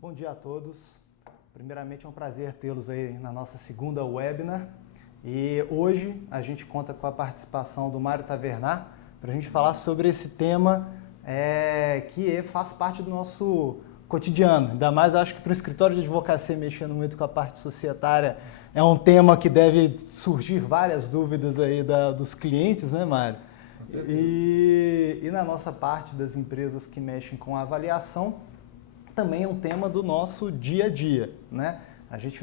Bom dia a todos. Primeiramente é um prazer tê-los aí na nossa segunda webinar. E hoje a gente conta com a participação do Mário Tavernar para a gente falar sobre esse tema que faz parte do nosso cotidiano. Ainda mais acho que para o escritório de advocacia mexendo muito com a parte societária é um tema que deve surgir várias dúvidas aí dos clientes, né, Mário? E na nossa parte das empresas que mexem com a avaliação, também é um tema do nosso dia a dia, né? A gente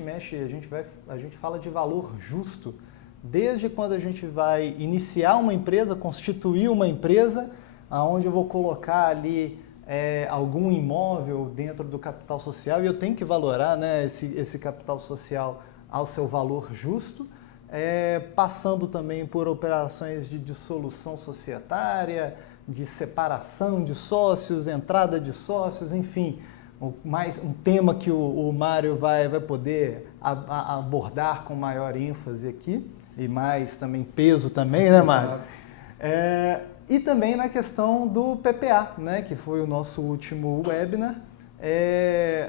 fala de valor justo desde quando a gente vai iniciar uma empresa, constituir uma empresa, aonde eu vou colocar ali algum imóvel dentro do capital social e eu tenho que valorar, né, esse capital social ao seu valor justo, passando também por operações de dissolução societária, de separação de sócios, entrada de sócios, enfim, mais um tema que o Mário vai poder abordar com maior ênfase aqui e mais também peso também, né, Mário? E também na questão do PPA, né, que foi o nosso último webinar,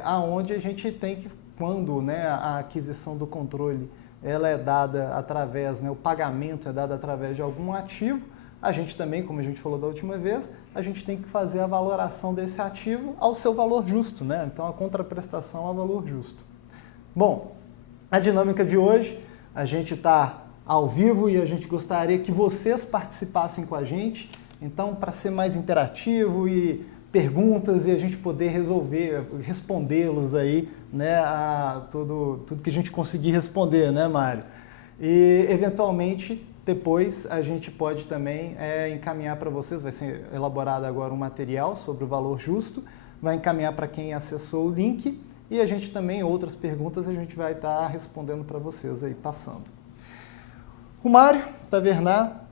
aonde a gente tem que, quando, né, a aquisição do controle ela é dada através, né, o pagamento é dado através de algum ativo, a gente também, como a gente falou da última vez, a gente tem que fazer a valoração desse ativo ao seu valor justo, né? Então, a contraprestação ao valor justo. Bom, a dinâmica de hoje, a gente está ao vivo e a gente gostaria que vocês participassem com a gente. Então, para ser mais interativo e perguntas e a gente poder respondê-los aí, né, a tudo que a gente conseguir responder, né, Mário? E, eventualmente, depois a gente pode também encaminhar para vocês, vai ser elaborado agora um material sobre o valor justo, vai encaminhar para quem acessou o link e a gente também, outras perguntas, a gente vai estar respondendo para vocês aí, passando. O Mário Tavernar,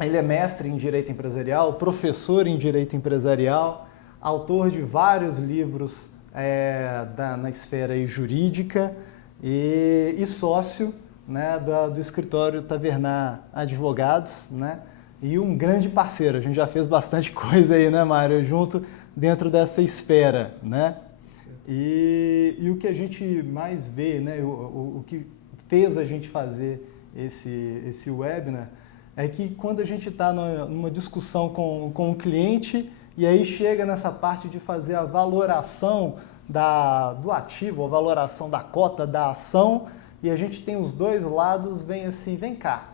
ele é mestre em Direito Empresarial, professor em Direito Empresarial, autor de vários livros na esfera aí jurídica e sócio, né, do escritório Tavernar Advogados, né, e um grande parceiro. A gente já fez bastante coisa aí, né, Mário, junto dentro dessa esfera, né? E o que a gente mais vê, né, o que fez a gente fazer esse webinar é que quando a gente está numa discussão com o cliente e aí chega nessa parte de fazer a valoração do ativo, a valoração da cota da ação, e a gente tem os dois lados, vem assim, vem cá,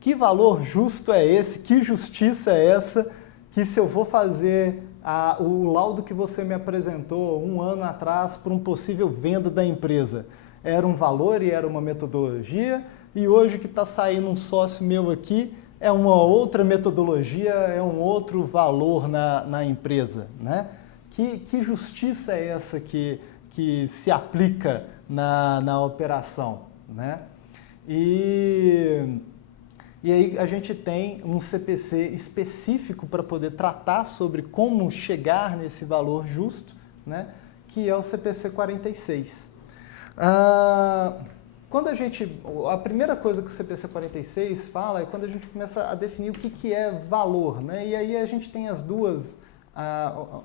que valor justo é esse, que justiça é essa, que se eu vou fazer o laudo que você me apresentou um ano atrás para uma possível venda da empresa, era um valor e era uma metodologia, e hoje que está saindo um sócio meu aqui, é uma outra metodologia, é um outro valor na empresa, né? Que justiça é essa que se aplica na operação, né? E aí a gente tem um CPC específico para poder tratar sobre como chegar nesse valor justo, né? Que é o CPC 46. A primeira coisa que o CPC 46 fala é quando a gente começa a definir o que é valor, né? E aí a gente tem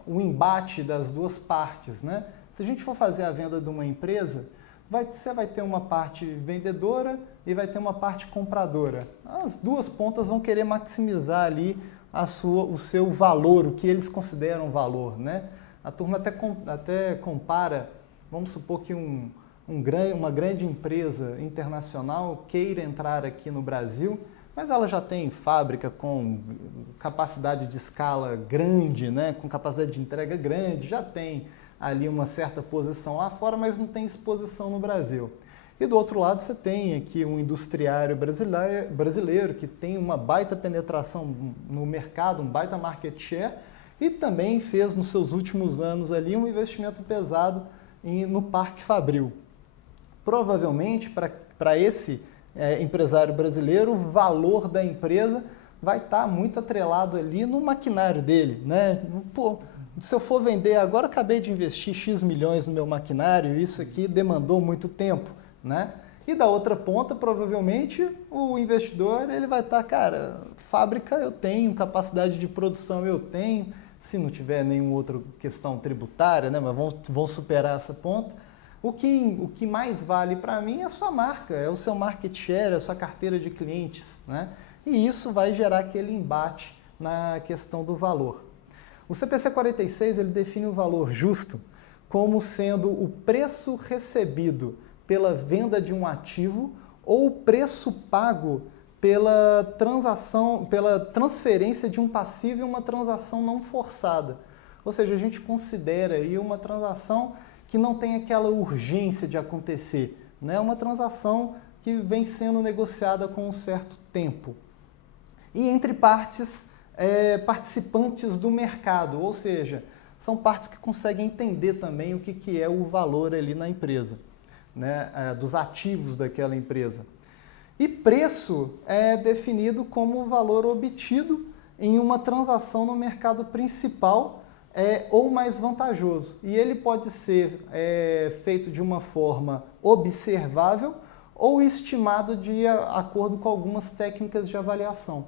o embate das duas partes, né? Se a gente for fazer a venda de uma empresa, você vai ter uma parte vendedora e vai ter uma parte compradora. As duas pontas vão querer maximizar ali o seu valor, o que eles consideram valor, né? A turma até compara, vamos supor que uma grande empresa internacional queira entrar aqui no Brasil, mas ela já tem fábrica com capacidade de escala grande, né? Com capacidade de entrega grande, já tem ali uma certa posição lá fora, mas não tem exposição no Brasil. E do outro lado você tem aqui um industriário brasileiro que tem uma baita penetração no mercado, um baita market share e também fez nos seus últimos anos ali um investimento pesado no Parque Fabril. Provavelmente para esse empresário brasileiro o valor da empresa vai estar muito atrelado ali no maquinário dele, né? Pô, se eu for vender agora, acabei de investir X milhões no meu maquinário, isso aqui demandou muito tempo, né? E da outra ponta, provavelmente, o investidor ele vai estar, cara, fábrica eu tenho, capacidade de produção eu tenho, se não tiver nenhuma outra questão tributária, né, mas vão superar esse ponto. O que mais vale para mim é a sua marca, é o seu market share, é a sua carteira de clientes, né? E isso vai gerar aquele embate na questão do valor. O CPC 46 ele define o valor justo como sendo o preço recebido pela venda de um ativo ou o preço pago pela transferência de um passivo em uma transação não forçada. Ou seja, a gente considera aí uma transação que não tem aquela urgência de acontecer, né? Uma transação que vem sendo negociada com um certo tempo. E entre partes participantes do mercado, ou seja, são partes que conseguem entender também o que é o valor ali na empresa, né? Dos ativos daquela empresa. E preço é definido como o valor obtido em uma transação no mercado principal ou mais vantajoso. E ele pode ser feito de uma forma observável ou estimado de acordo com algumas técnicas de avaliação.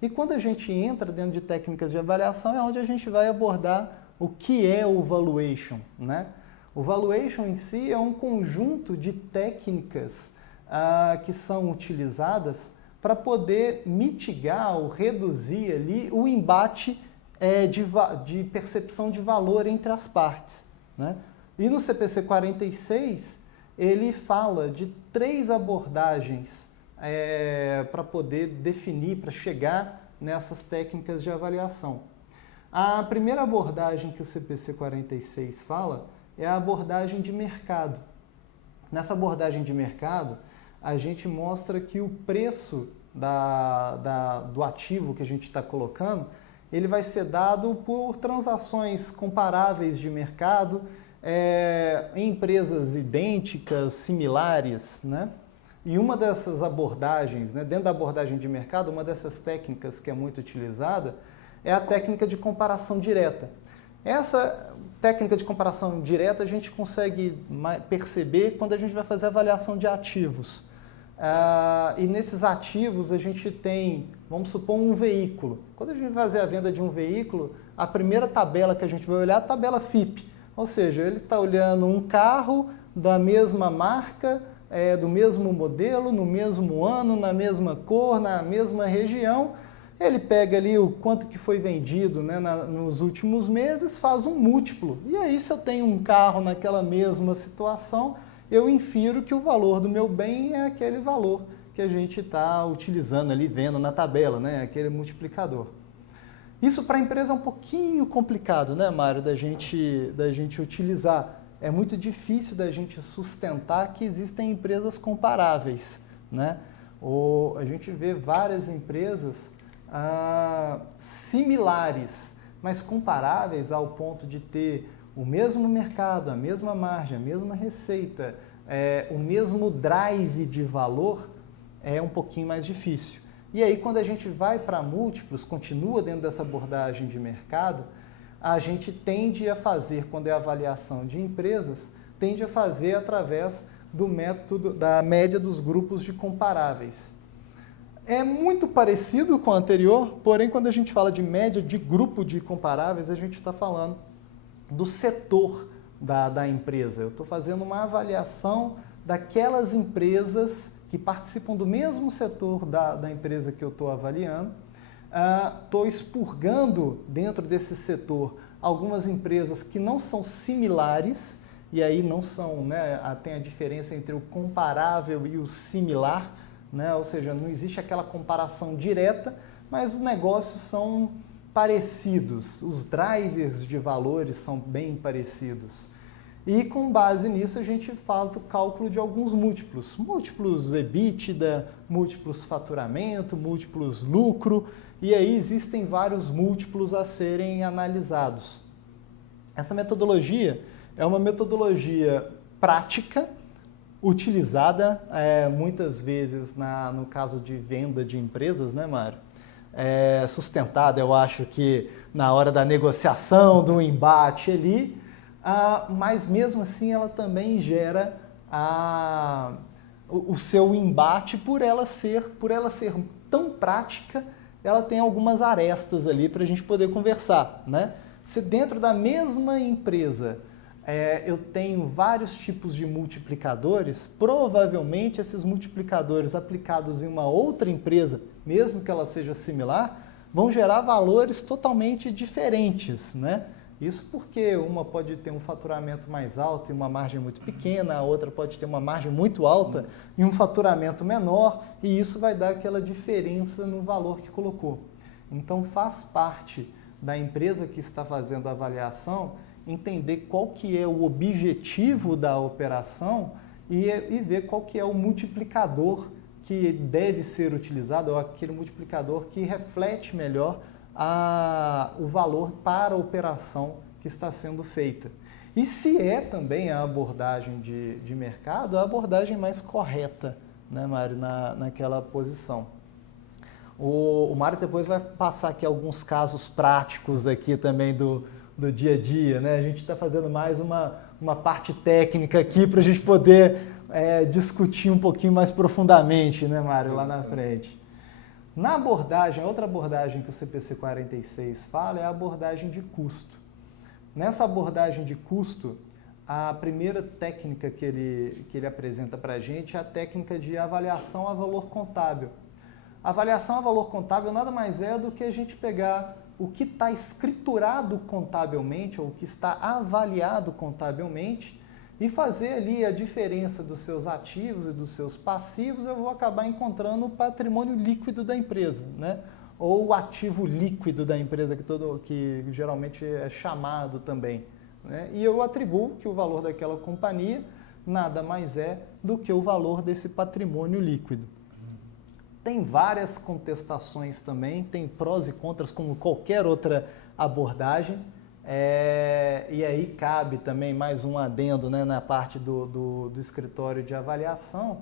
E quando a gente entra dentro de técnicas de avaliação é onde a gente vai abordar o que é o valuation, né? O valuation em si é um conjunto de técnicas que são utilizadas para poder mitigar ou reduzir ali o embate de percepção de valor entre as partes, né? E no CPC 46, ele fala de 3 abordagens para poder definir, para chegar nessas técnicas de avaliação. A primeira abordagem que o CPC 46 fala é a abordagem de mercado. Nessa abordagem de mercado, a gente mostra que o preço do ativo que a gente está colocando ele vai ser dado por transações comparáveis de mercado em empresas idênticas, similares, né? E uma dessas abordagens, né, dentro da abordagem de mercado, uma dessas técnicas que é muito utilizada é a técnica de comparação direta. Essa técnica de comparação direta a gente consegue perceber quando a gente vai fazer avaliação de ativos. E nesses ativos a gente tem, vamos supor, um veículo. Quando a gente vai fazer a venda de um veículo, a primeira tabela que a gente vai olhar é a tabela FIPE. Ou seja, ele está olhando um carro da mesma marca, do mesmo modelo, no mesmo ano, na mesma cor, na mesma região. Ele pega ali o quanto que foi vendido, né, nos últimos meses, faz um múltiplo. E aí, se eu tenho um carro naquela mesma situação, eu infiro que o valor do meu bem é aquele valor que a gente está utilizando ali, vendo na tabela, né, aquele multiplicador. Isso para a empresa é um pouquinho complicado, né, Mário, da gente utilizar. É muito difícil da gente sustentar que existem empresas comparáveis, né? A gente vê várias empresas similares, mas comparáveis ao ponto de ter o mesmo mercado, a mesma margem, a mesma receita, o mesmo drive de valor, é um pouquinho mais difícil. E aí, quando a gente vai para múltiplos, continua dentro dessa abordagem de mercado, a gente tende a fazer, quando é avaliação de empresas, tende a fazer através do método da média dos grupos de comparáveis. É muito parecido com o anterior, porém, quando a gente fala de média de grupo de comparáveis, a gente está falando do setor da empresa. Eu estou fazendo uma avaliação daquelas empresas que participam do mesmo setor da empresa que eu estou avaliando. Estou expurgando dentro desse setor algumas empresas que não são similares, e aí não são, né, tem a diferença entre o comparável e o similar, né? Ou seja, não existe aquela comparação direta, mas os negócios são parecidos, os drivers de valores são bem parecidos. E com base nisso a gente faz o cálculo de alguns múltiplos. Múltiplos EBITDA, múltiplos faturamento, múltiplos lucro, e aí existem vários múltiplos a serem analisados. Essa metodologia é uma metodologia prática, utilizada muitas vezes no caso de venda de empresas, né, Mário? Sustentada, eu acho que na hora da negociação, do embate ali, mas mesmo assim ela também gera o seu embate por ela ser tão prática ela tem algumas arestas ali para a gente poder conversar, né? Se dentro da mesma empresa eu tenho vários tipos de multiplicadores, provavelmente esses multiplicadores aplicados em uma outra empresa, mesmo que ela seja similar, vão gerar valores totalmente diferentes, né? Isso porque uma pode ter um faturamento mais alto e uma margem muito pequena, a outra pode ter uma margem muito alta e um faturamento menor, e isso vai dar aquela diferença no valor que colocou. Então faz parte da empresa que está fazendo a avaliação entender qual que é o objetivo da operação e ver qual que é o multiplicador que deve ser utilizado, ou aquele multiplicador que reflete melhor o valor para a operação que está sendo feita. E se é também a abordagem de mercado, a abordagem mais correta, né, Mário, naquela posição. O Mário depois vai passar aqui alguns casos práticos aqui também do dia a dia, né? A gente está fazendo mais uma parte técnica aqui para a gente poder discutir um pouquinho mais profundamente, né, Mário, lá na frente. Na abordagem, outra abordagem que o CPC 46 fala é a abordagem de custo. Nessa abordagem de custo, a primeira técnica que ele apresenta para a gente é a técnica de avaliação a valor contábil. A avaliação a valor contábil nada mais é do que a gente pegar o que está escriturado contabilmente, ou o que está avaliado contabilmente, e fazer ali a diferença dos seus ativos e dos seus passivos, eu vou acabar encontrando o patrimônio líquido da empresa, né? Ou o ativo líquido da empresa, que geralmente é chamado também, né? E eu atribuo que o valor daquela companhia nada mais é do que o valor desse patrimônio líquido. Tem várias contestações também, tem prós e contras como qualquer outra abordagem. E aí cabe também mais um adendo, né, na parte do escritório de avaliação,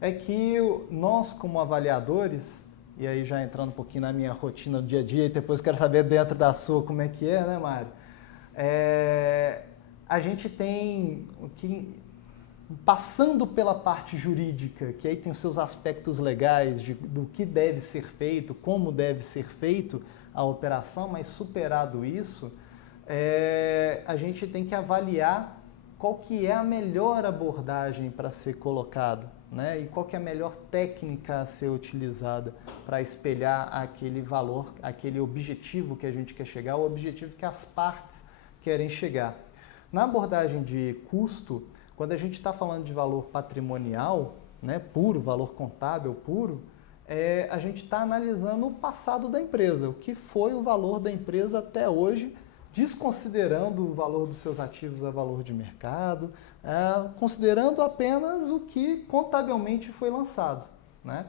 é que nós como avaliadores, e aí já entrando um pouquinho na minha rotina do dia a dia, e depois quero saber dentro da sua como é que né, Mário? A gente tem que, passando pela parte jurídica, que aí tem os seus aspectos legais do que deve ser feito, como deve ser feito a operação, mas superado isso, a gente tem que avaliar qual que é a melhor abordagem para ser colocado, né? E qual que é a melhor técnica a ser utilizada para espelhar aquele valor, aquele objetivo que a gente quer chegar, o objetivo que as partes querem chegar. Na abordagem de custo, quando a gente está falando de valor patrimonial, né, puro, valor contábil puro, a gente está analisando o passado da empresa, o que foi o valor da empresa até hoje, desconsiderando o valor dos seus ativos a valor de mercado, considerando apenas o que contabilmente foi lançado, né?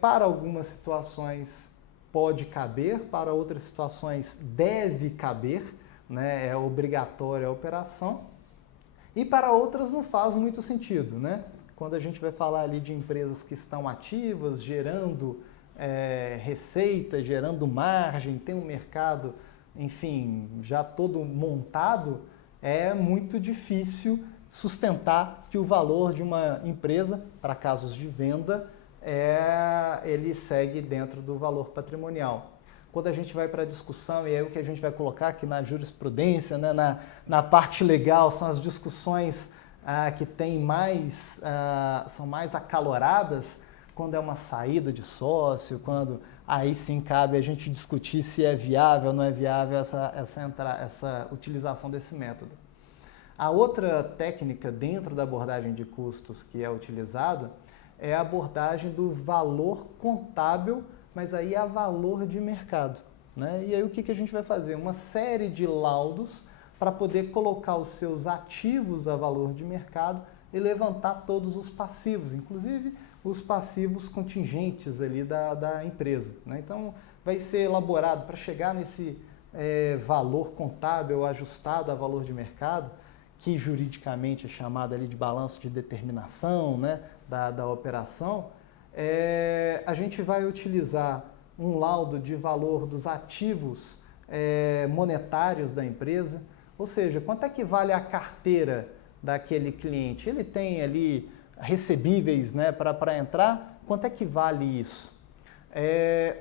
Para algumas situações pode caber, para outras situações deve caber, né? É obrigatória a operação, e para outras não faz muito sentido, né? Quando a gente vai falar ali de empresas que estão ativas, gerando receita, gerando margem, tem um mercado, enfim, já todo montado, é muito difícil sustentar que o valor de uma empresa, para casos de venda, ele segue dentro do valor patrimonial. Quando a gente vai para a discussão, e é o que a gente vai colocar aqui na jurisprudência, né, na parte legal, são as discussões que tem são mais acaloradas, quando é uma saída de sócio, quando aí sim cabe a gente discutir se é viável ou não é viável essa utilização desse método. A outra técnica dentro da abordagem de custos que é utilizada é a abordagem do valor contábil, mas aí a valor de mercado, né? E aí o que a gente vai fazer? Uma série de laudos para poder colocar os seus ativos a valor de mercado e levantar todos os passivos, inclusive os passivos contingentes ali da empresa, né? Então, vai ser elaborado para chegar nesse valor contábil ajustado a valor de mercado, que juridicamente é chamado ali de balanço de determinação, né, da operação. A gente vai utilizar um laudo de valor dos ativos monetários da empresa, ou seja, quanto é que vale a carteira daquele cliente? Ele tem ali recebíveis, né, para entrar, quanto é que vale isso?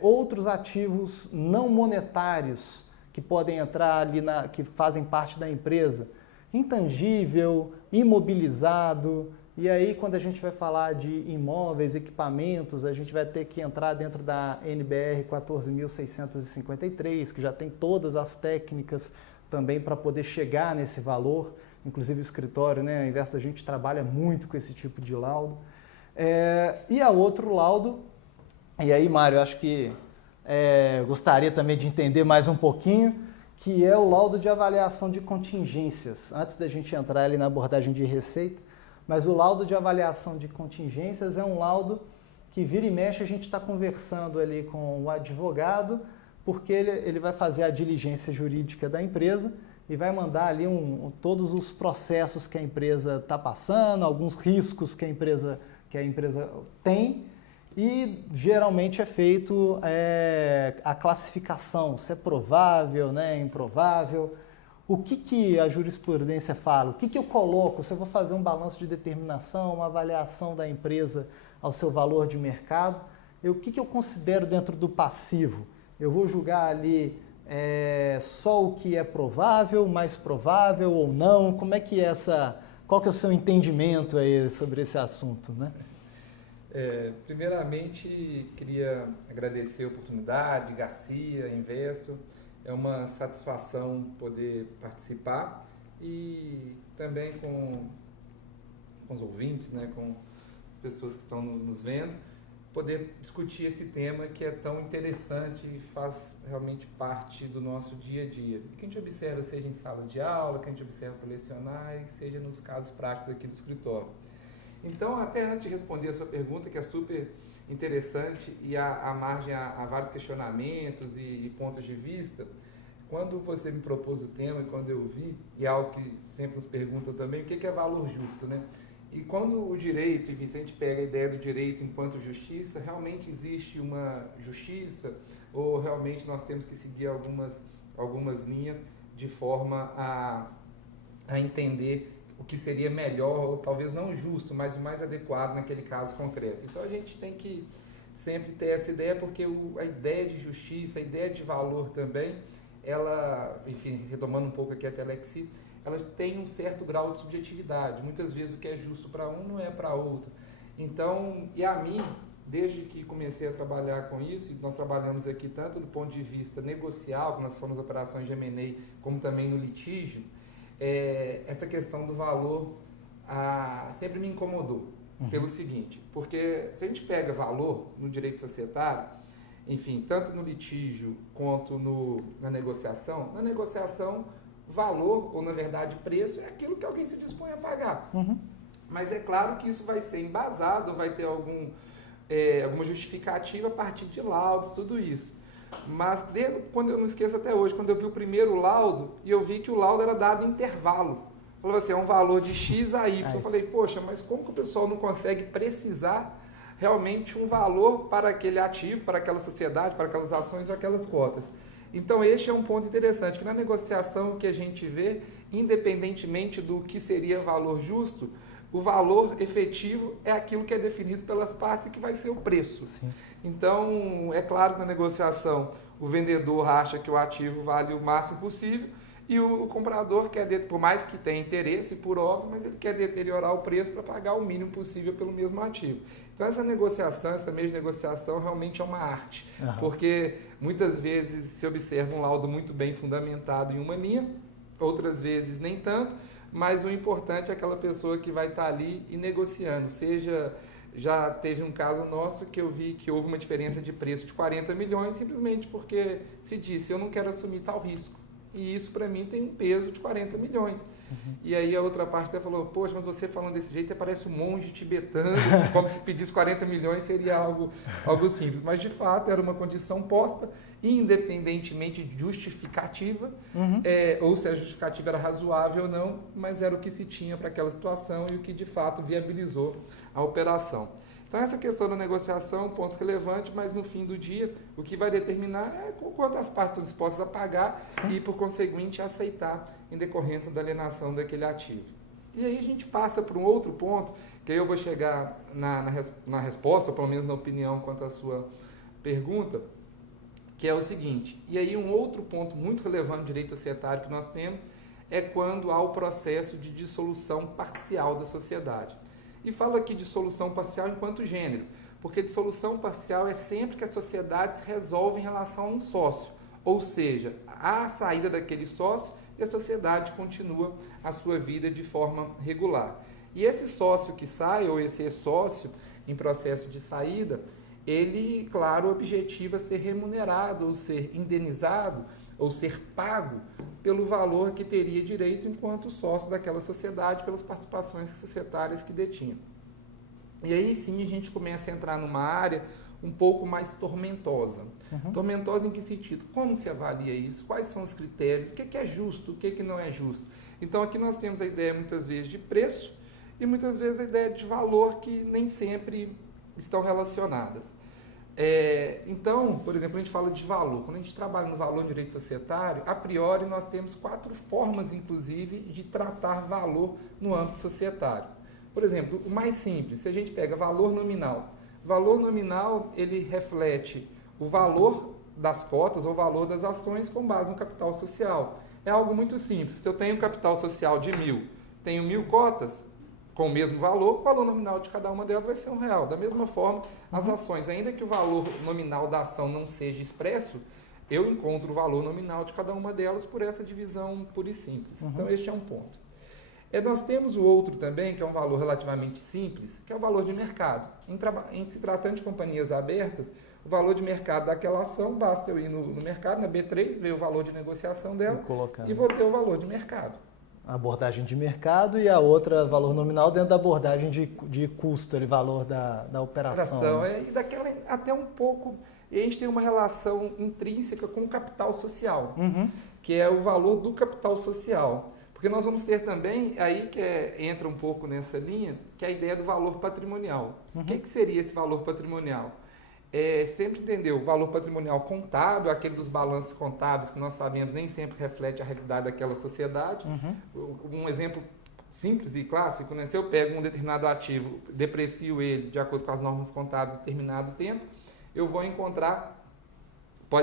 outros ativos não monetários que podem entrar ali, que fazem parte da empresa, intangível, imobilizado. E aí, quando a gente vai falar de imóveis, equipamentos, a gente vai ter que entrar dentro da NBR 14.653, que já tem todas as técnicas também para poder chegar nesse valor. Inclusive o escritório, né, ao invés da gente trabalha muito com esse tipo de laudo. E a outro laudo, e aí, Mário, acho que gostaria também de entender mais um pouquinho, que é o laudo de avaliação de contingências. Antes da gente entrar ali na abordagem de receita, mas o laudo de avaliação de contingências é um laudo que vira e mexe a gente está conversando ali com o advogado, porque ele vai fazer a diligência jurídica da empresa e vai mandar ali todos os processos que a empresa está passando, alguns riscos que a empresa tem, e geralmente é feito a classificação, se é provável, né, improvável. O que a jurisprudência fala? O que eu coloco? Se eu vou fazer um balanço de determinação, uma avaliação da empresa ao seu valor de mercado, o que eu considero dentro do passivo? Eu vou julgar ali só o que é provável, mais provável ou não? Como é que qual que é o seu entendimento aí sobre esse assunto, né? Primeiramente, queria agradecer a oportunidade, Garcia, Investor. É uma satisfação poder participar e também com os ouvintes, né, com as pessoas que estão nos vendo, poder discutir esse tema que é tão interessante e faz realmente parte do nosso dia a dia. Que a gente observa, seja em sala de aula, que a gente observa para lecionar, e seja nos casos práticos aqui do escritório. Então, até antes de responder a sua pergunta, que é super interessante e a margem a vários questionamentos e pontos de vista, quando você me propôs o tema e quando eu vi, e é algo que sempre nos perguntam também, o que é valor justo, né? E quando o direito, enfim, se a gente pega a ideia do direito enquanto justiça, realmente existe uma justiça ou realmente nós temos que seguir algumas linhas de forma a entender o que seria melhor, ou talvez não justo, mas o mais adequado naquele caso concreto. Então a gente tem que sempre ter essa ideia, porque a ideia de justiça, a ideia de valor também, ela, enfim, retomando um pouco aqui até a Alexi, ela tem um certo grau de subjetividade. Muitas vezes o que é justo para um não é para outro. Então, e a mim, desde que comecei a trabalhar com isso, e nós trabalhamos aqui tanto do ponto de vista negocial, que nós somos operações de M&A, como também no litígio, essa questão do valor sempre me incomodou, pelo seguinte, porque se a gente pega valor no direito societário, enfim, tanto no litígio quanto na negociação, valor, ou na verdade preço, é aquilo que alguém se dispõe a pagar. Mas é claro que isso vai ser embasado, vai ter alguma justificativa a partir de laudos, tudo isso. Mas quando eu não esqueço até hoje, quando eu vi o primeiro laudo, e eu vi que o laudo era dado em intervalo. Falava assim, é um valor de X a Y. Eu falei, poxa, mas como que o pessoal não consegue precisar realmente um valor para aquele ativo, para aquela sociedade, para aquelas ações ou aquelas cotas? Então, este é um ponto interessante, que na negociação o que a gente vê, independentemente do que seria valor justo, o valor efetivo é aquilo que é definido pelas partes e que vai ser o preço. Sim. Então, é claro que na negociação o vendedor acha que o ativo vale o máximo possível e o comprador quer, por mais que tenha interesse, por óbvio, mas ele quer deteriorar o preço para pagar o mínimo possível pelo mesmo ativo. Então, essa negociação, essa mesma negociação realmente é uma arte, porque muitas vezes se observa um laudo muito bem fundamentado em uma linha, outras vezes nem tanto, mas o importante é aquela pessoa que vai estar ali e negociando. Já teve um caso nosso que eu vi que houve uma diferença de preço de 40 milhões simplesmente porque se disse, eu não quero assumir tal risco. E isso para mim tem um peso de 40 milhões. E aí a outra parte até falou, poxa, mas você falando desse jeito parece um monge tibetano, como se pedisse 40 milhões seria algo simples. Mas de fato era uma condição posta, independentemente de justificativa, ou se a justificativa era razoável ou não, mas era o que se tinha para aquela situação e o que de fato viabilizou a operação. Então essa questão da negociação é um ponto relevante, mas no fim do dia o que vai determinar é o quanto as partes estão dispostas a pagar e por conseguinte aceitar em decorrência da alienação daquele ativo. E aí a gente passa para um outro ponto, que aí eu vou chegar na resposta, ou pelo menos na opinião quanto à pergunta, que é o seguinte, e aí um outro ponto muito relevante do direito societário que nós temos é quando há o processo de dissolução parcial da sociedade. E falo aqui de dissolução parcial enquanto gênero, porque dissolução parcial é sempre que a sociedade se resolve em relação a um sócio, ou seja, há a saída daquele sócio e a sociedade continua a sua vida de forma regular. E esse sócio que sai, ou esse sócio em processo de saída, ele, claro, objetiva ser remunerado, ou ser indenizado, ou ser pago pelo valor que teria direito enquanto sócio daquela sociedade, pelas participações societárias que detinha. E aí sim a gente começa a entrar numa área um pouco mais tormentosa. Tormentosa em que sentido? Como se avalia isso? Quais são os critérios? O que é justo? O que não é justo? Então aqui nós temos a ideia muitas vezes de preço e muitas vezes a ideia de valor que nem sempre estão relacionadas. Então, por exemplo, a gente fala de valor. Quando a gente trabalha no valor no direito societário, a priori nós temos 4 formas, inclusive, de tratar valor no âmbito societário. Por exemplo, o mais simples, se a gente pega valor nominal. Valor nominal, ele reflete o valor das cotas ou o valor das ações com base no capital social. É algo muito simples. Se eu tenho um capital social de 1.000, tenho 1.000 cotas, com o mesmo valor, o valor nominal de cada uma delas vai ser R$1. Da mesma forma, as ações, ainda que o valor nominal da ação não seja expresso, eu encontro o valor nominal de cada uma delas por essa divisão pura e simples. Então, este é um ponto. Nós temos o outro também, que é um valor relativamente simples, que é o valor de mercado. Em se tratando de companhias abertas, o valor de mercado daquela ação, basta eu ir no mercado, na B3, ver o valor de negociação dela e vou ter o valor de mercado. A abordagem de mercado e a outra valor nominal dentro da abordagem de custo, valor da operação. E daquela até um pouco, e a gente tem uma relação intrínseca com o capital social, que é o valor do capital social. Porque nós vamos ter também, aí que entra um pouco nessa linha, que é a ideia do valor patrimonial. O que seria esse valor patrimonial? Sempre entender o valor patrimonial contábil, aquele dos balanços contábeis que nós sabemos nem sempre reflete a realidade daquela sociedade. Um exemplo simples e clássico, né? Se eu pego um determinado ativo, deprecio ele de acordo com as normas contábeis em determinado tempo, eu vou encontrar,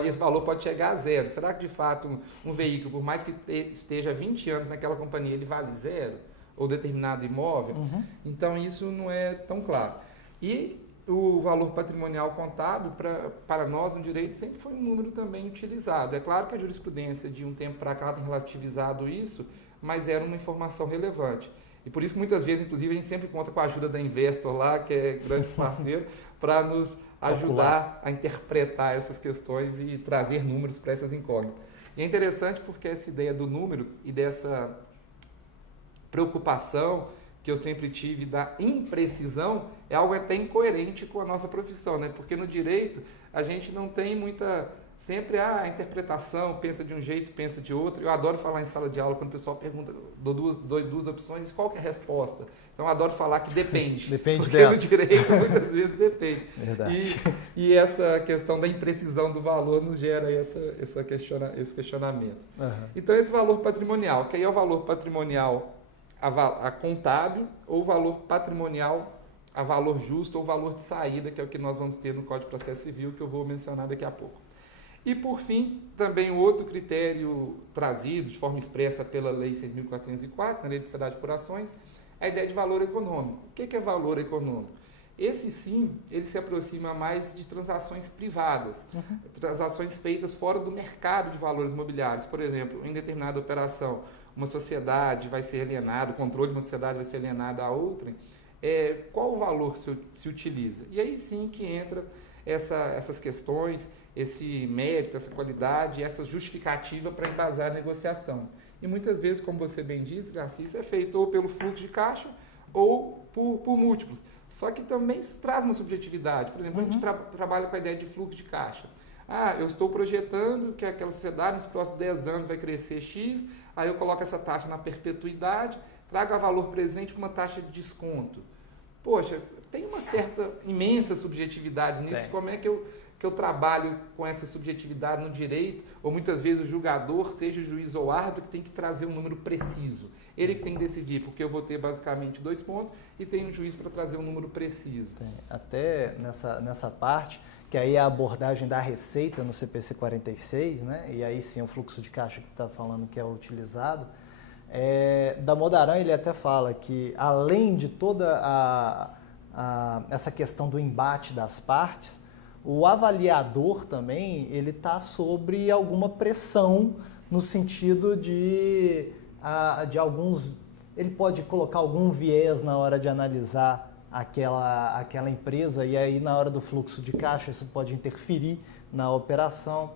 esse valor pode chegar a 0. Será que de fato um veículo, por mais que esteja 20 anos naquela companhia, ele vale 0? Ou determinado imóvel? Então isso não é tão claro. E o valor patrimonial contábil, para nós no direito, sempre foi um número também utilizado. É claro que a jurisprudência de um tempo para cá tem relativizado isso, mas era uma informação relevante. E por isso que muitas vezes, inclusive, a gente sempre conta com a ajuda da Investor lá, que é grande parceiro, para nos ajudar a interpretar essas questões e trazer números para essas incógnitas. E é interessante porque essa ideia do número e dessa preocupação que eu sempre tive da imprecisão é algo até incoerente com a nossa profissão, né? Porque no direito a gente não tem muita... Sempre a interpretação, pensa de um jeito, pensa de outro. Eu adoro falar em sala de aula quando o pessoal pergunta, dou duas opções, qual que é a resposta? Então eu adoro falar que depende. Depende porque dela. No direito muitas vezes depende. Verdade. E essa questão da imprecisão do valor nos gera esse questionamento. Então esse valor patrimonial, que aí é o valor patrimonial a contábil ou o valor patrimonial a valor justo ou valor de saída, que é o que nós vamos ter no Código de Processo Civil, que eu vou mencionar daqui a pouco. E, por fim, também o outro critério trazido de forma expressa pela Lei 6.404, na Lei de Sociedade por Ações, é a ideia de valor econômico. O que é valor econômico? Esse, sim, ele se aproxima mais de transações privadas, transações feitas fora do mercado de valores imobiliários. Por exemplo, em determinada operação, uma sociedade vai ser alienada, o controle de uma sociedade vai ser alienado a outra, qual o valor se utiliza? E aí sim que entra essas questões, esse mérito, essa qualidade, essa justificativa para embasar a negociação. E muitas vezes, como você bem diz, Garcia, isso é feito ou pelo fluxo de caixa ou por múltiplos. Só que também isso traz uma subjetividade. Por exemplo, a gente trabalha com a ideia de fluxo de caixa. Eu estou projetando que aquela sociedade nos próximos 10 anos vai crescer X, aí eu coloco essa taxa na perpetuidade, trago a valor presente para uma taxa de desconto. Poxa, tem uma certa imensa subjetividade nisso. Como é que eu trabalho com essa subjetividade no direito, ou muitas vezes o julgador, seja o juiz ou o árbitro, que tem que trazer um número preciso. Ele que tem que decidir, porque eu vou ter basicamente 2 pontos e tem um juiz para trazer um número preciso. Até nessa parte, que aí é a abordagem da receita no CPC 46, né? E aí sim o fluxo de caixa que você está falando que é utilizado. Damodaran, ele até fala que além de toda essa questão do embate das partes, o avaliador também ele está sobre alguma pressão no sentido de alguns... Ele pode colocar algum viés na hora de analisar aquela empresa e aí na hora do fluxo de caixa isso pode interferir na operação.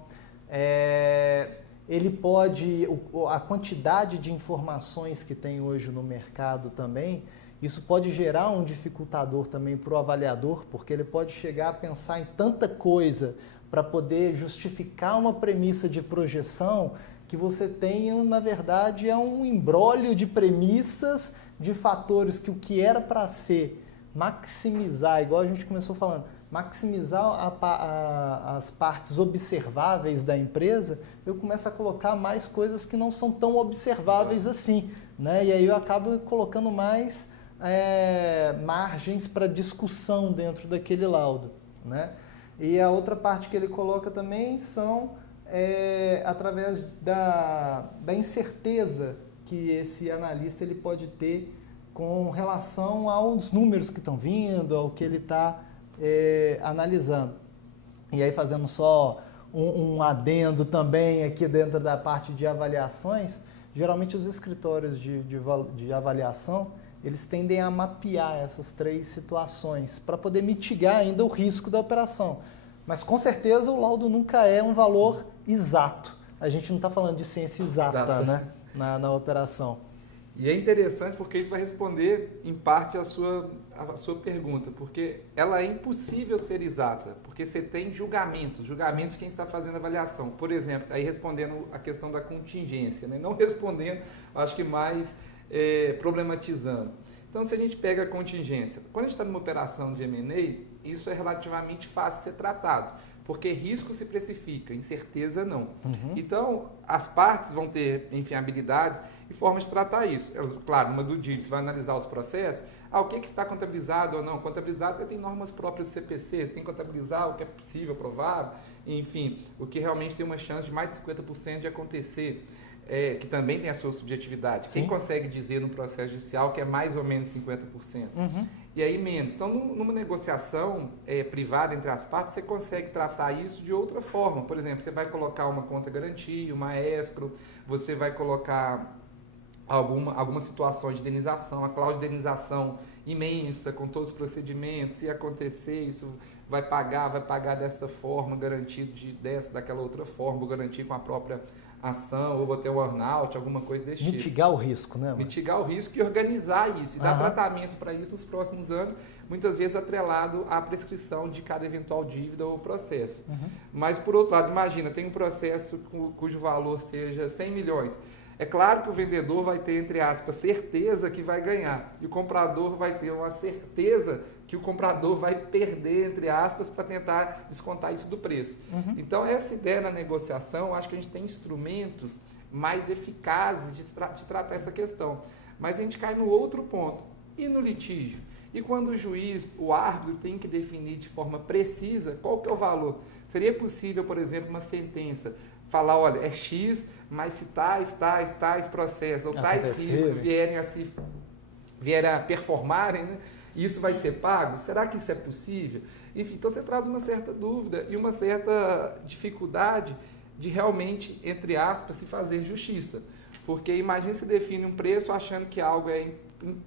Ele pode... A quantidade de informações que tem hoje no mercado também, isso pode gerar um dificultador também para o avaliador, porque ele pode chegar a pensar em tanta coisa para poder justificar uma premissa de projeção que você tenha, na verdade, um imbróglio de premissas, de fatores que o que era para ser maximizar, igual a gente começou falando, maximizar as partes observáveis da empresa, eu começo a colocar mais coisas que não são tão observáveis assim, né? E aí eu acabo colocando mais margens para discussão dentro daquele laudo, né? E a outra parte que ele coloca também são através da incerteza que esse analista ele pode ter com relação aos números que estão vindo, ao que ele está analisando. E aí fazendo só um adendo também aqui dentro da parte de avaliações, geralmente os escritórios de avaliação, eles tendem a mapear essas 3 situações para poder mitigar ainda o risco da operação. Mas com certeza o laudo nunca é um valor exato. A gente não está falando de ciência exata, né? Na operação. E é interessante porque isso vai responder, em parte, a sua pergunta, porque ela é impossível ser exata, porque você tem julgamentos de quem está fazendo a avaliação. Por exemplo, aí respondendo a questão da contingência, né? Não respondendo, acho que mais problematizando. Então, se a gente pega a contingência, quando a gente está numa operação de M&A, isso é relativamente fácil de ser tratado, porque risco se precifica, incerteza não. Uhum. Então, as partes vão ter, enfim, habilidades e formas de tratar isso. Claro, numa due diligence, você vai analisar os processos, o que está contabilizado ou não. Contabilizado, você tem normas próprias do CPC, você tem que contabilizar o que é possível, provável, enfim, o que realmente tem uma chance de mais de 50% de acontecer. Que também tem a sua subjetividade. Sim. Quem consegue dizer no processo judicial que é mais ou menos 50%? Uhum. E aí menos. Então, numa negociação privada entre as partes, você consegue tratar isso de outra forma. Por exemplo, você vai colocar uma conta garantia, uma escro, você vai colocar alguma situação de indenização, a cláusula de indenização imensa, com todos os procedimentos, se acontecer, isso vai pagar dessa forma, garantido daquela outra forma, vou garantir com a própria ação, ou vou ter um earnout, alguma coisa desse tipo. Mitigar o risco, né? Mitigar o risco e organizar isso, e dar tratamento para isso nos próximos anos, muitas vezes atrelado à prescrição de cada eventual dívida ou processo. Uhum. Mas, por outro lado, imagina, tem um processo cujo valor seja 100 milhões. É claro que o vendedor vai ter, entre aspas, certeza que vai ganhar, e o comprador vai ter uma certeza que o comprador vai perder, entre aspas, para tentar descontar isso do preço. Uhum. Então, essa ideia na negociação, acho que a gente tem instrumentos mais eficazes de tratar essa questão. Mas a gente cai no outro ponto. E no litígio? E quando o juiz, o árbitro, tem que definir de forma precisa qual que é o valor? Seria possível, por exemplo, uma sentença falar, olha, é X, mas se tais processos ou tais riscos vierem a performarem, né? Isso vai ser pago? Será que isso é possível? Enfim, então você traz uma certa dúvida e uma certa dificuldade de realmente, entre aspas, se fazer justiça. Porque imagina se define um preço achando que algo é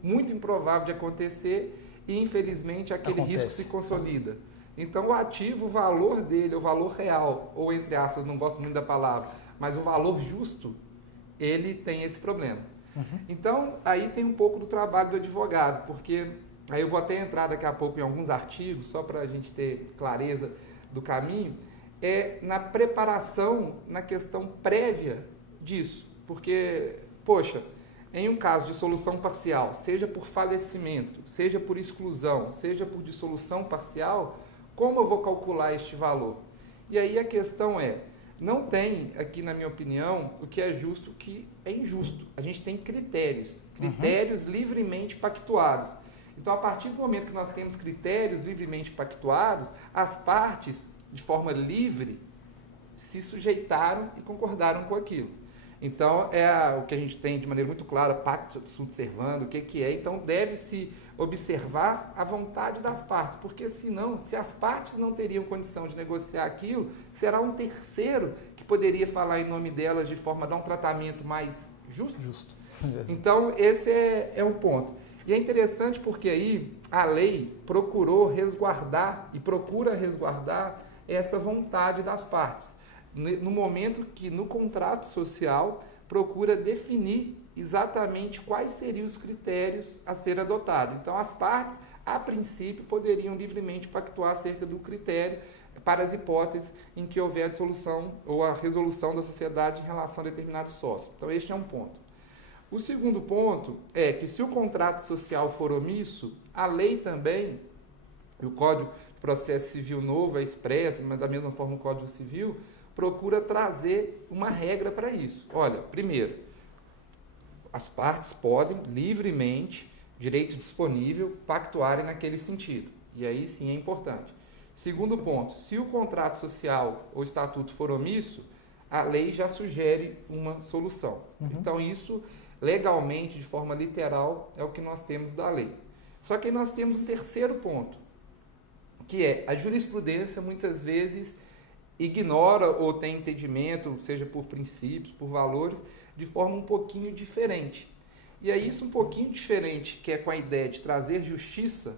muito improvável de acontecer e, infelizmente, aquele risco se consolida. Então, o ativo, o valor dele, o valor real, ou entre aspas, não gosto muito da palavra, mas o valor justo, ele tem esse problema. Uhum. Então, aí tem um pouco do trabalho do advogado, porque... Aí eu vou até entrar daqui a pouco em alguns artigos, só para a gente ter clareza do caminho, na preparação, na questão prévia disso. Porque, poxa, em um caso de solução parcial, seja por falecimento, seja por exclusão, seja por dissolução parcial, como eu vou calcular este valor? E aí a questão não tem aqui, na minha opinião, o que é justo e o que é injusto. A gente tem critérios livremente pactuados. Então, a partir do momento que nós temos critérios livremente pactuados, as partes de forma livre, se sujeitaram e concordaram com aquilo. Então, o que a gente tem de maneira muito clara, pacto sunt servanda, o que é. Então, deve-se observar a vontade das partes, porque senão, se as partes não teriam condição de negociar aquilo, será um terceiro que poderia falar em nome delas de forma a dar um tratamento mais justo. Então, esse é um ponto. E é interessante porque aí a lei procura resguardar essa vontade das partes. No momento que no contrato social procura definir exatamente quais seriam os critérios a ser adotados. Então, as partes, a princípio, poderiam livremente pactuar acerca do critério para as hipóteses em que houver a dissolução ou a resolução da sociedade em relação a determinado sócio. Então, este é um ponto. O segundo ponto é que, se o contrato social for omisso, a lei também, e o Código de Processo Civil novo é expresso, mas da mesma forma o Código Civil, procura trazer uma regra para isso. Olha, primeiro, as partes podem livremente, direito disponível, pactuarem naquele sentido. E aí sim é importante. Segundo ponto, se o contrato social ou estatuto for omisso, a lei já sugere uma solução. Então isso, legalmente, de forma literal, é o que nós temos da lei. Só que nós temos um terceiro ponto, que é a jurisprudência muitas vezes ignora ou tem entendimento, seja por princípios, por valores, de forma um pouquinho diferente. E é isso um pouquinho diferente, que é com a ideia de trazer justiça,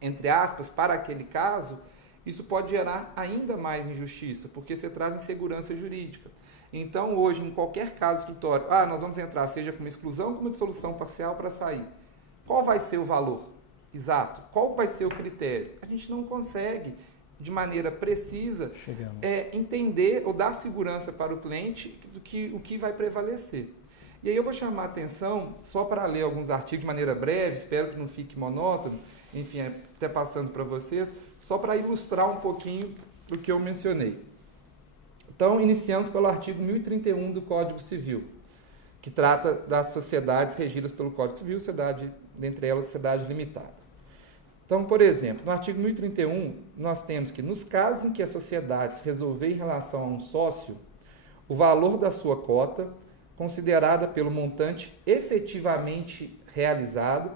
entre aspas, para aquele caso, isso pode gerar ainda mais injustiça, porque você traz insegurança jurídica. Então, hoje, em qualquer caso escritório, nós vamos entrar, seja com uma exclusão ou com uma dissolução parcial para sair. Qual vai ser o valor exato? Qual vai ser o critério? A gente não consegue, de maneira precisa, entender ou dar segurança para o cliente o que vai prevalecer. E aí eu vou chamar a atenção, só para ler alguns artigos de maneira breve, espero que não fique monótono, enfim, até passando para vocês, só para ilustrar um pouquinho do que eu mencionei. Então, iniciamos pelo artigo 1031 do Código Civil, que trata das sociedades regidas pelo Código Civil, dentre elas, sociedade limitada. Então, por exemplo, no artigo 1031, nós temos que, nos casos em que a sociedade resolver em relação a um sócio, o valor da sua cota, considerada pelo montante efetivamente realizado,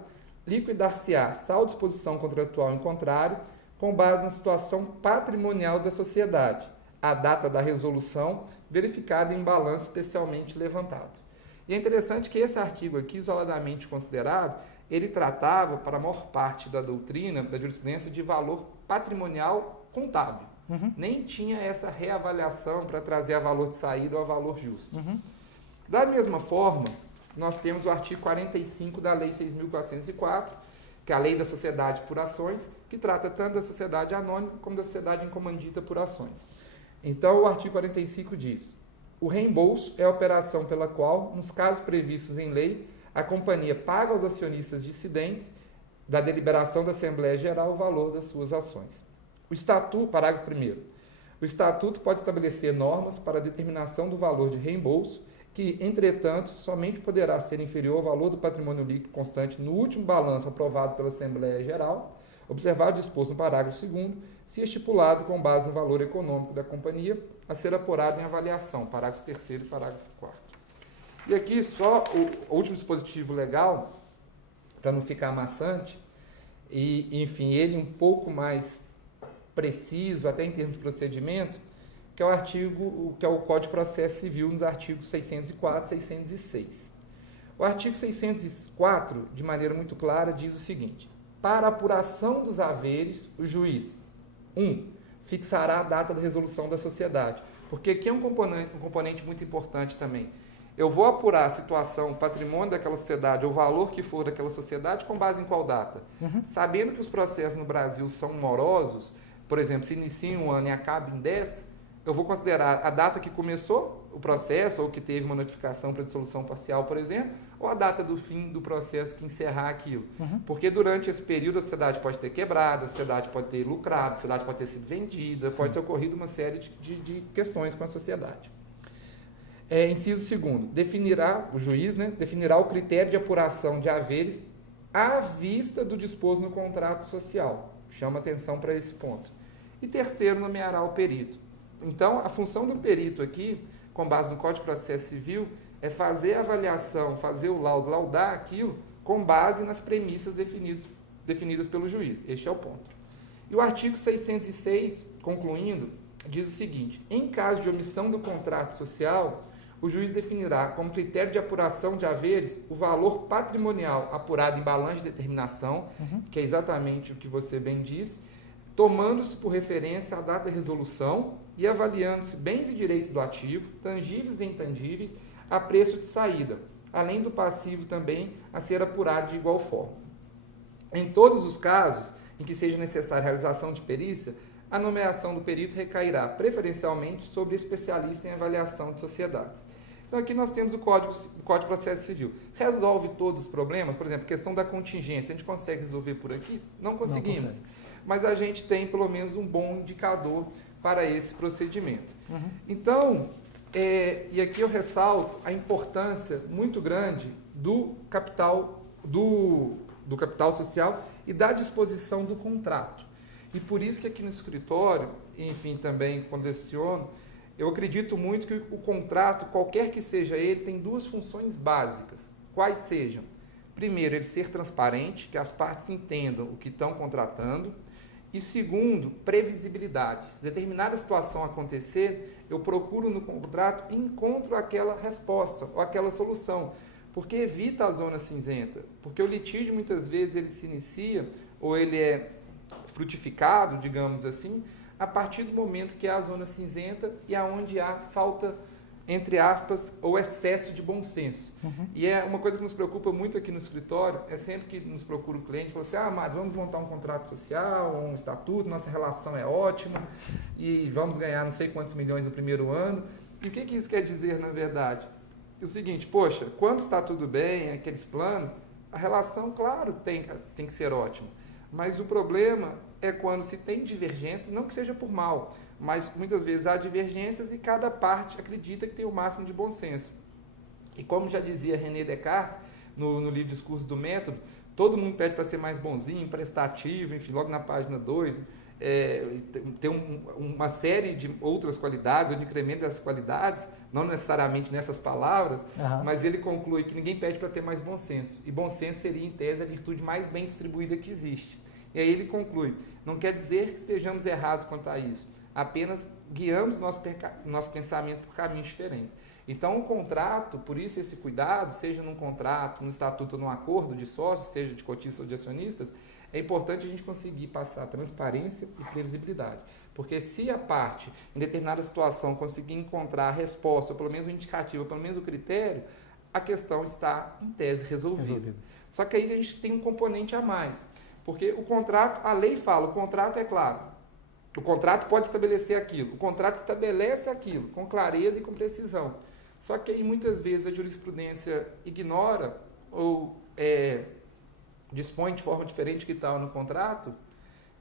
liquidar-se-á, salvo disposição contratual em contrário, com base na situação patrimonial da sociedade, a data da resolução verificada em balanço especialmente levantado. E é interessante que esse artigo aqui, isoladamente considerado, ele tratava, para a maior parte da doutrina, da jurisprudência, de valor patrimonial contábil. Nem tinha essa reavaliação para trazer a valor de saída ou a valor justo. Da mesma forma, nós temos o artigo 45 da Lei 6.404, que é a Lei da Sociedade por Ações, que trata tanto da sociedade anônima como da sociedade incomandita por ações. Então, o artigo 45 diz: o reembolso é a operação pela qual, nos casos previstos em lei, a companhia paga aos acionistas dissidentes da deliberação da Assembleia Geral o valor das suas ações. O Estatuto, parágrafo 1º, o Estatuto pode estabelecer normas para a determinação do valor de reembolso, que, entretanto, somente poderá ser inferior ao valor do patrimônio líquido constante no último balanço aprovado pela Assembleia Geral, observado o disposto no parágrafo 2º, se estipulado com base no valor econômico da companhia a ser apurado em avaliação, parágrafo 3º e parágrafo 4º. E aqui só o último dispositivo legal, para não ficar maçante, e, enfim, ele um pouco mais preciso, até em termos de procedimento, que é o Código de Processo Civil, nos artigos 604 e 606. O artigo 604, de maneira muito clara, diz o seguinte: para a apuração dos haveres, o juiz, 1. Fixará a data da resolução da sociedade, porque aqui é um componente muito importante também. Eu vou apurar a situação, o patrimônio daquela sociedade, ou o valor que for daquela sociedade, com base em qual data? Sabendo que os processos no Brasil são morosos, por exemplo, se inicia em um ano e acaba em 10, eu vou considerar a data que começou o processo, ou que teve uma notificação para dissolução parcial, por exemplo, ou a data do fim do processo que encerrar aquilo. Porque durante esse período a sociedade pode ter quebrado, a sociedade pode ter lucrado, a sociedade pode ter sido vendida, pode ter ocorrido uma série de questões com a sociedade. Inciso 2º, o juiz definirá o critério de apuração de haveres à vista do disposto no contrato social. Chama atenção para esse ponto. E terceiro, nomeará o perito. Então, a função do perito aqui, com base no Código de Processo Civil, é fazer a avaliação, fazer o laudo, laudar aquilo com base nas premissas definidas pelo juiz. Este é o ponto. E o artigo 606, concluindo, diz o seguinte: em caso de omissão do contrato social, o juiz definirá como critério de apuração de haveres o valor patrimonial apurado em balanço de determinação, que é exatamente o que você bem disse, tomando-se por referência a data de resolução e avaliando-se bens e direitos do ativo, tangíveis e intangíveis, a preço de saída, além do passivo também a ser apurado de igual forma. Em todos os casos em que seja necessária a realização de perícia, a nomeação do perito recairá preferencialmente sobre especialista em avaliação de sociedades. Então aqui nós temos o Código de Processo Civil. Resolve todos os problemas? Por exemplo, questão da contingência, a gente consegue resolver por aqui? Não conseguimos. Não consegue. Mas a gente tem pelo menos um bom indicador para esse procedimento. Então, e aqui eu ressalto a importância muito grande do capital social e da disposição do contrato. E por isso que aqui no escritório, enfim, também quando leciono, eu acredito muito que o contrato, qualquer que seja ele, tem duas funções básicas. Quais sejam? Primeiro, ele ser transparente, que as partes entendam o que estão contratando. E segundo, previsibilidade. Se determinada situação acontecer, eu procuro no contrato e encontro aquela resposta ou aquela solução, porque evita a zona cinzenta. Porque o litígio, muitas vezes, ele se inicia ou ele é frutificado, digamos assim, a partir do momento que há a zona cinzenta e aonde há falta, entre aspas, ou excesso de bom senso. E é uma coisa que nos preocupa muito aqui no escritório, é sempre que nos procura o cliente, fala assim, Mário, vamos montar um contrato social, um estatuto, nossa relação é ótima e vamos ganhar não sei quantos milhões no primeiro ano. E o que isso quer dizer, na verdade? É o seguinte, poxa, quando está tudo bem, aqueles planos, a relação, claro, tem que ser ótima. Mas o problema é quando se tem divergência, não que seja por mal, mas muitas vezes há divergências e cada parte acredita que tem o máximo de bom senso. E como já dizia René Descartes, no livro Discurso do Método, todo mundo pede para ser mais bonzinho, prestativo, enfim, logo na página 2, tem uma série de outras qualidades, ou de incremento dessas qualidades, não necessariamente nessas palavras, mas ele conclui que ninguém pede para ter mais bom senso. E bom senso seria, em tese, a virtude mais bem distribuída que existe. E aí ele conclui, não quer dizer que estejamos errados quanto a isso, apenas guiamos nosso pensamento por caminhos diferentes. Então, o contrato, por isso esse cuidado, seja num contrato, num estatuto, num acordo de sócios, seja de cotistas ou de acionistas, é importante a gente conseguir passar transparência e previsibilidade. Porque se a parte, em determinada situação, conseguir encontrar a resposta, ou pelo menos o indicativo, ou pelo menos o critério, a questão está, em tese, resolvida. Só que aí a gente tem um componente a mais. Porque o contrato, a lei fala, o contrato é claro. O contrato pode estabelecer aquilo. O contrato estabelece aquilo, com clareza e com precisão. Só que aí, muitas vezes, a jurisprudência ignora ou dispõe de forma diferente que está no contrato.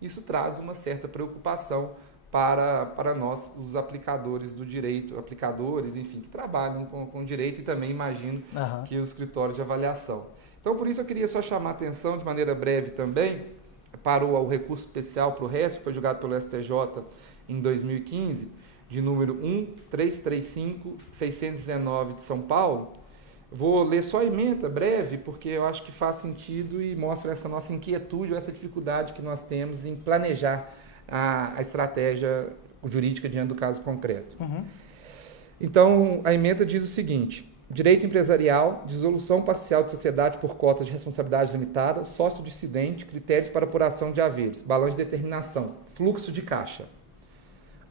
Isso traz uma certa preocupação para nós, os aplicadores do direito, enfim, que trabalham com direito e também imagino que os escritórios de avaliação. Então, por isso eu queria só chamar a atenção, de maneira breve também, para o recurso especial para o RESP, que foi julgado pelo STJ em 2015, de número 1335619 de São Paulo. Vou ler só a ementa breve, porque eu acho que faz sentido e mostra essa nossa inquietude ou essa dificuldade que nós temos em planejar a estratégia jurídica diante do caso concreto. Então, a ementa diz o seguinte: direito empresarial, dissolução parcial de sociedade por cotas de responsabilidade limitada, sócio dissidente, critérios para apuração de haveres, balanço de determinação, fluxo de caixa.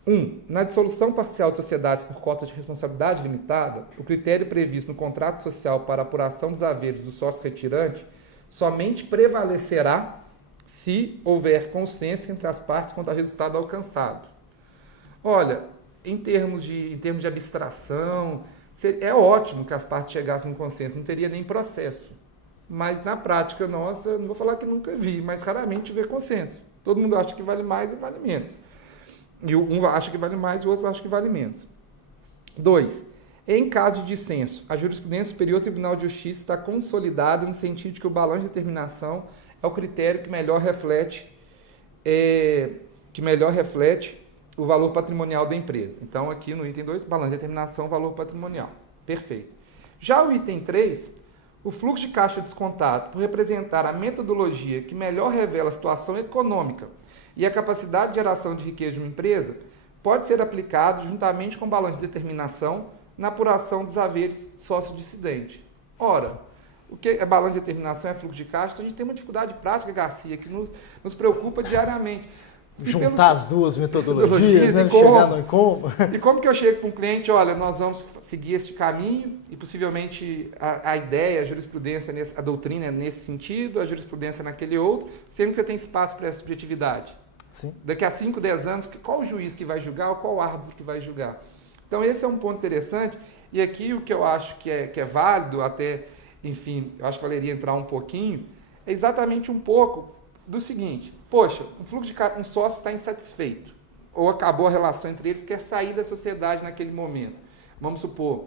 1. Na dissolução parcial de sociedades por cotas de responsabilidade limitada, o critério previsto no contrato social para apuração dos haveres do sócio retirante somente prevalecerá se houver consenso entre as partes quanto ao resultado alcançado. Olha, em termos de abstração, é ótimo que as partes chegassem a um consenso, não teria nem processo. Mas na prática nossa, não vou falar que nunca vi, mas raramente vê consenso. Todo mundo acha que vale mais e vale menos. E um acha que vale mais e o outro acha que vale menos. 2. Em caso de dissenso, a jurisprudência superior Tribunal de Justiça está consolidada no sentido de que o balanço de determinação é o critério que melhor reflete que melhor reflete o valor patrimonial da empresa. Então, aqui no item 2, balanço de determinação, valor patrimonial. Perfeito. Já o item 3, o fluxo de caixa descontado, por representar a metodologia que melhor revela a situação econômica e a capacidade de geração de riqueza de uma empresa, pode ser aplicado juntamente com o balanço de determinação na apuração dos haveres sócio-dissidente. Ora, o que é balanço de determinação, é fluxo de caixa, então a gente tem uma dificuldade prática, Garcia, que nos preocupa diariamente. Juntar as duas metodologias, né? Chegar no como. E como que eu chego para um cliente, olha, nós vamos seguir este caminho e possivelmente a ideia, a jurisprudência, a doutrina é nesse sentido, a jurisprudência naquele outro, sendo que você tem espaço para essa subjetividade. Sim. Daqui a 5, 10 anos, qual o juiz que vai julgar ou qual o árbitro que vai julgar? Então esse é um ponto interessante e aqui o que eu acho que é válido, até, enfim, eu acho que valeria entrar um pouquinho, é exatamente um pouco do seguinte: poxa, um sócio está insatisfeito, ou acabou a relação entre eles, quer sair da sociedade naquele momento. Vamos supor,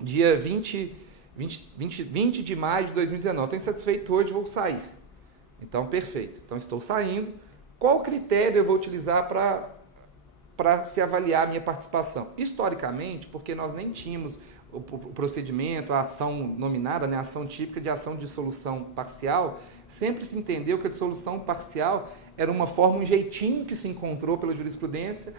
dia 20 de maio de 2019, estou insatisfeito hoje, vou sair. Então, perfeito. Então, estou saindo. Qual critério eu vou utilizar para se avaliar a minha participação? Historicamente, porque nós nem tínhamos o procedimento, a ação nominada, né, a ação típica de ação de dissolução parcial, sempre se entendeu que a dissolução parcial era uma forma, um jeitinho que se encontrou pela jurisprudência,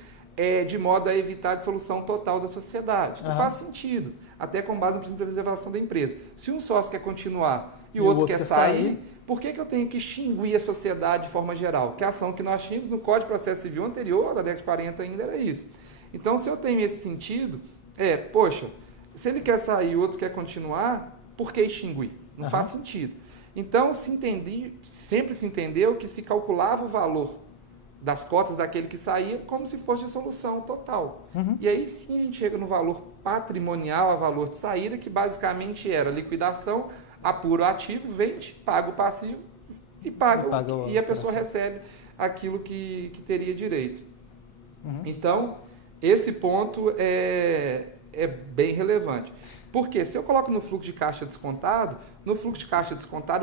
de modo a evitar a dissolução total da sociedade. Não faz sentido, até com base no princípio de preservação da empresa. Se um sócio quer continuar e o outro quer sair, por que eu tenho que extinguir a sociedade de forma geral? Que a ação que nós tínhamos no Código de Processo Civil anterior, da década de 40 ainda, era isso. Então, se eu tenho esse sentido, poxa, se ele quer sair e o outro quer continuar, por que extinguir? Não faz sentido. Então, sempre se entendeu que se calculava o valor das cotas daquele que saía como se fosse dissolução total. E aí sim a gente chega no valor patrimonial, a valor de saída, que basicamente era liquidação, apura o ativo, vende, paga o passivo e a pessoa recebe aquilo que teria direito. Então, esse ponto é bem relevante. Porque se eu coloco no fluxo de caixa descontado, eu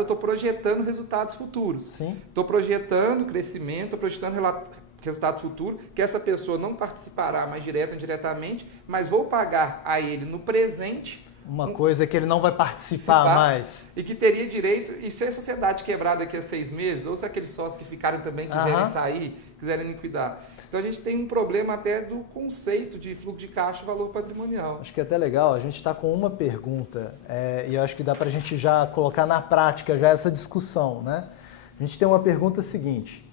estou projetando resultados futuros. Estou projetando crescimento, estou projetando resultado futuro, que essa pessoa não participará mais direto ou indiretamente, mas vou pagar a ele no presente. Uma coisa que ele não vai participar mais. E que teria direito, e se a sociedade quebrar daqui a 6 meses, ou se aqueles sócios que ficarem também quiserem sair, quiserem liquidar. Então a gente tem um problema até do conceito de fluxo de caixa e valor patrimonial. Acho que é até legal, a gente está com uma pergunta, e eu acho que dá para a gente já colocar na prática já essa discussão, né? A gente tem uma pergunta seguinte: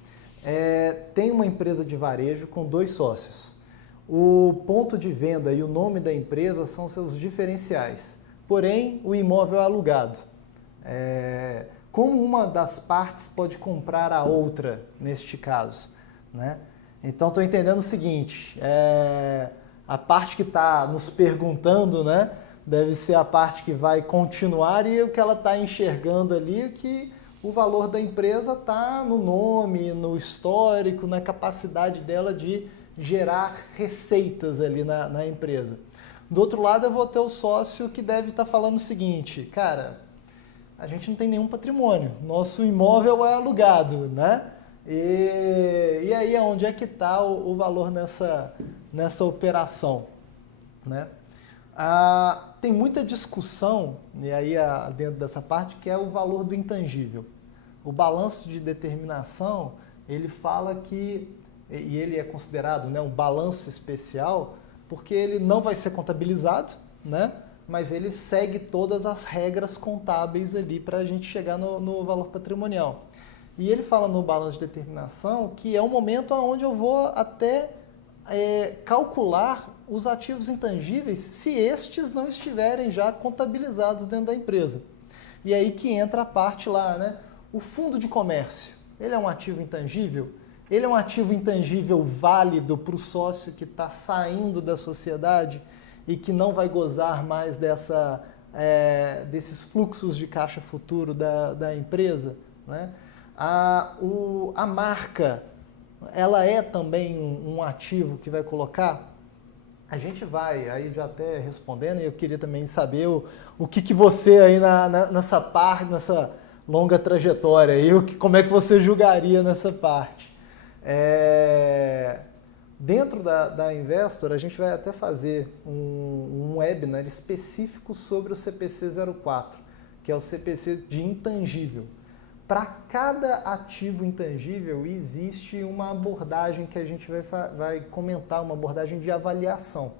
tem uma empresa de varejo com 2 sócios. O ponto de venda e o nome da empresa são seus diferenciais, porém o imóvel é alugado. Como uma das partes pode comprar a outra neste caso, né? Então estou entendendo o seguinte: a parte que está nos perguntando, né, deve ser a parte que vai continuar, e o que ela está enxergando ali é que o valor da empresa está no nome, no histórico, na capacidade dela de gerar receitas ali na empresa. Do outro lado, eu vou ter o sócio que deve estar falando o seguinte: cara, a gente não tem nenhum patrimônio, nosso imóvel é alugado, né? E aí, onde é que está o valor nessa operação, né? Tem muita discussão, e aí dentro dessa parte, que é o valor do intangível. O balanço de determinação, ele fala que, e ele é considerado, né, um balanço especial, porque ele não vai ser contabilizado, né, mas ele segue todas as regras contábeis ali para a gente chegar no valor patrimonial. E ele fala no balanço de determinação que é um momento onde eu vou até calcular os ativos intangíveis se estes não estiverem já contabilizados dentro da empresa. E aí que entra a parte lá, né? O fundo de comércio, ele é um ativo intangível? Ele é um ativo intangível válido para o sócio que está saindo da sociedade e que não vai gozar mais desses fluxos de caixa futuro da empresa, né? A marca, ela é também um ativo que vai colocar? A gente vai, aí já até respondendo, e eu queria também saber o que você aí nessa parte, nessa longa trajetória, aí, como é que você julgaria nessa parte? Dentro da Investor, a gente vai até fazer um webinar específico sobre o CPC 04, que é o CPC de intangível. Para cada ativo intangível, existe uma abordagem que a gente vai comentar, uma abordagem de avaliação.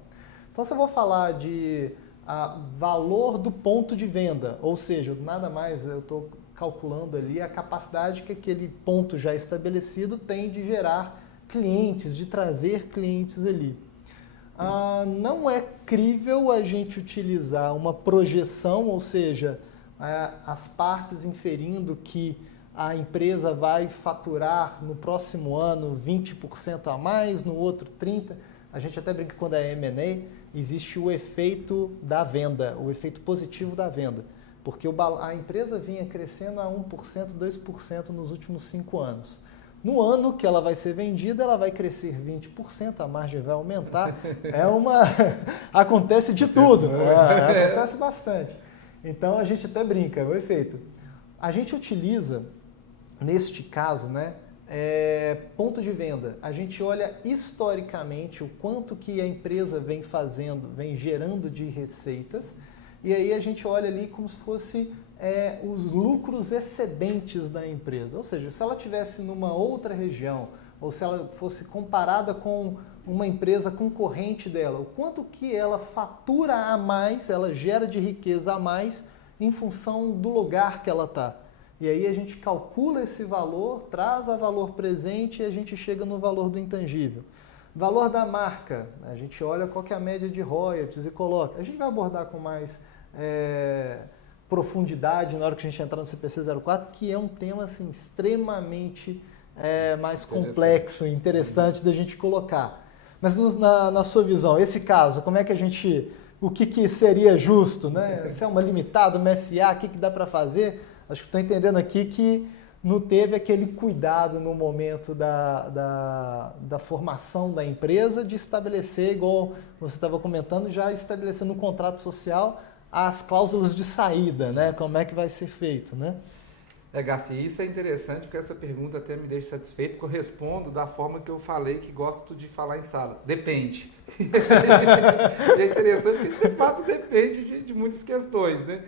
Então, se eu vou falar de valor do ponto de venda, ou seja, nada mais, eu estou calculando ali a capacidade que aquele ponto já estabelecido tem de gerar clientes, de trazer clientes ali. Não é crível a gente utilizar uma projeção, ou seja, as partes inferindo que a empresa vai faturar no próximo ano 20% a mais, no outro 30%. A gente até brinca que quando é M&A, existe o efeito da venda, o efeito positivo da venda. Porque a empresa vinha crescendo a 1%, 2% nos últimos 5 anos. No ano que ela vai ser vendida, ela vai crescer 20%, a margem vai aumentar. Acontece de tudo, acontece bastante. Então a gente até brinca, é o efeito. A gente utiliza, neste caso, ponto de venda. A gente olha historicamente o quanto que a empresa vem gerando de receitas, e aí a gente olha ali como se fosse os lucros excedentes da empresa. Ou seja, se ela estivesse numa outra região, ou se ela fosse comparada com uma empresa concorrente dela, o quanto que ela fatura a mais, ela gera de riqueza a mais em função do lugar que ela está. E aí a gente calcula esse valor, traz a valor presente e a gente chega no valor do intangível. Valor da marca, a gente olha qual que é a média de royalties e coloca. A gente vai abordar com mais profundidade na hora que a gente entrar no CPC 04, que é um tema assim, extremamente mais complexo e interessante da gente colocar. Mas na sua visão, esse caso, como é que o que seria justo, né? Se é uma limitada, uma SA, o que dá para fazer? Acho que estou entendendo aqui que não teve aquele cuidado no momento da formação da empresa de estabelecer, igual você estava comentando, já estabelecendo no contrato social as cláusulas de saída, né? Como é que vai ser feito, né? Garcia, isso é interessante porque essa pergunta até me deixa satisfeito, porque eu respondo da forma que eu falei que gosto de falar em sala. Depende. É interessante porque de fato depende de muitas questões, né?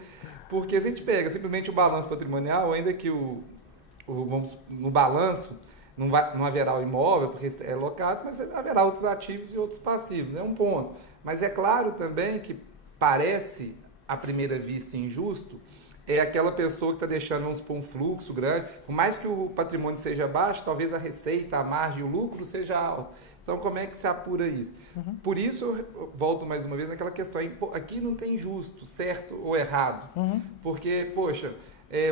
Porque se a gente pega simplesmente o balanço patrimonial, ainda que no balanço não haverá o imóvel, porque é locado, mas haverá outros ativos e outros passivos, é um ponto. Mas é claro também que parece, à primeira vista, injusto, é aquela pessoa que está deixando, vamos supor, um fluxo grande, por mais que o patrimônio seja baixo, talvez a receita, a margem e o lucro seja alto. Então, como é que se apura isso? Uhum. Por isso, eu volto mais uma vez naquela questão, aqui não tem justo, certo ou errado. Uhum. Porque, poxa,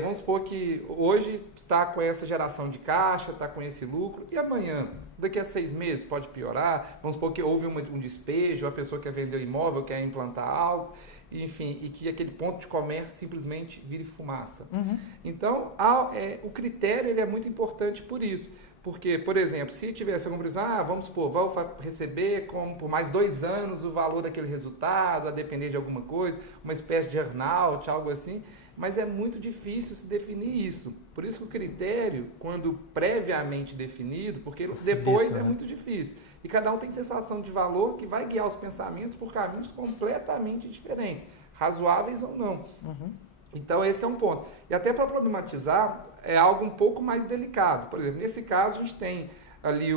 vamos supor que hoje está com essa geração de caixa, está com esse lucro, e amanhã, daqui a 6 meses, pode piorar. Vamos supor que houve um despejo, a pessoa quer vender o imóvel, quer implantar algo, enfim, e que aquele ponto de comércio simplesmente vire fumaça. Uhum. Então, o critério ele é muito importante por isso. Porque, por exemplo, se tivesse alguma empresa, vamos supor, vai receber por mais 2 anos o valor daquele resultado, a depender de alguma coisa, uma espécie de earn-out, algo assim, mas é muito difícil se definir isso. Por isso que o critério, quando previamente definido, porque depois é muito difícil. E cada um tem sensação de valor que vai guiar os pensamentos por caminhos completamente diferentes, razoáveis ou não. Uhum. Então, esse é um ponto. E até para problematizar, é algo um pouco mais delicado. Por exemplo, nesse caso, a gente tem ali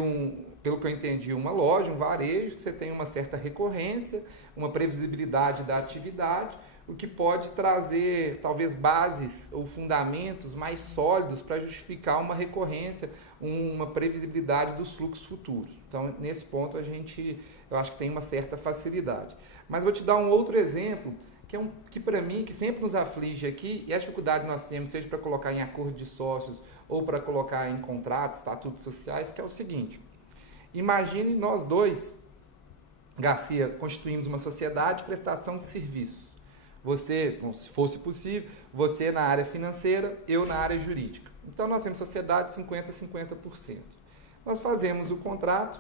pelo que eu entendi, uma loja, um varejo, que você tem uma certa recorrência, uma previsibilidade da atividade, o que pode trazer, talvez, bases ou fundamentos mais sólidos para justificar uma recorrência, uma previsibilidade dos fluxos futuros. Então, nesse ponto, eu acho que tem uma certa facilidade. Mas vou te dar um outro exemplo, que para mim, que sempre nos aflige aqui, e a dificuldade que nós temos, seja para colocar em acordo de sócios ou para colocar em contratos, estatutos sociais, que é o seguinte: imagine nós dois, Garcia, constituímos uma sociedade de prestação de serviços. Você, se fosse possível, você na área financeira, eu na área jurídica. Então, nós temos sociedade 50-50%. Nós fazemos o contrato,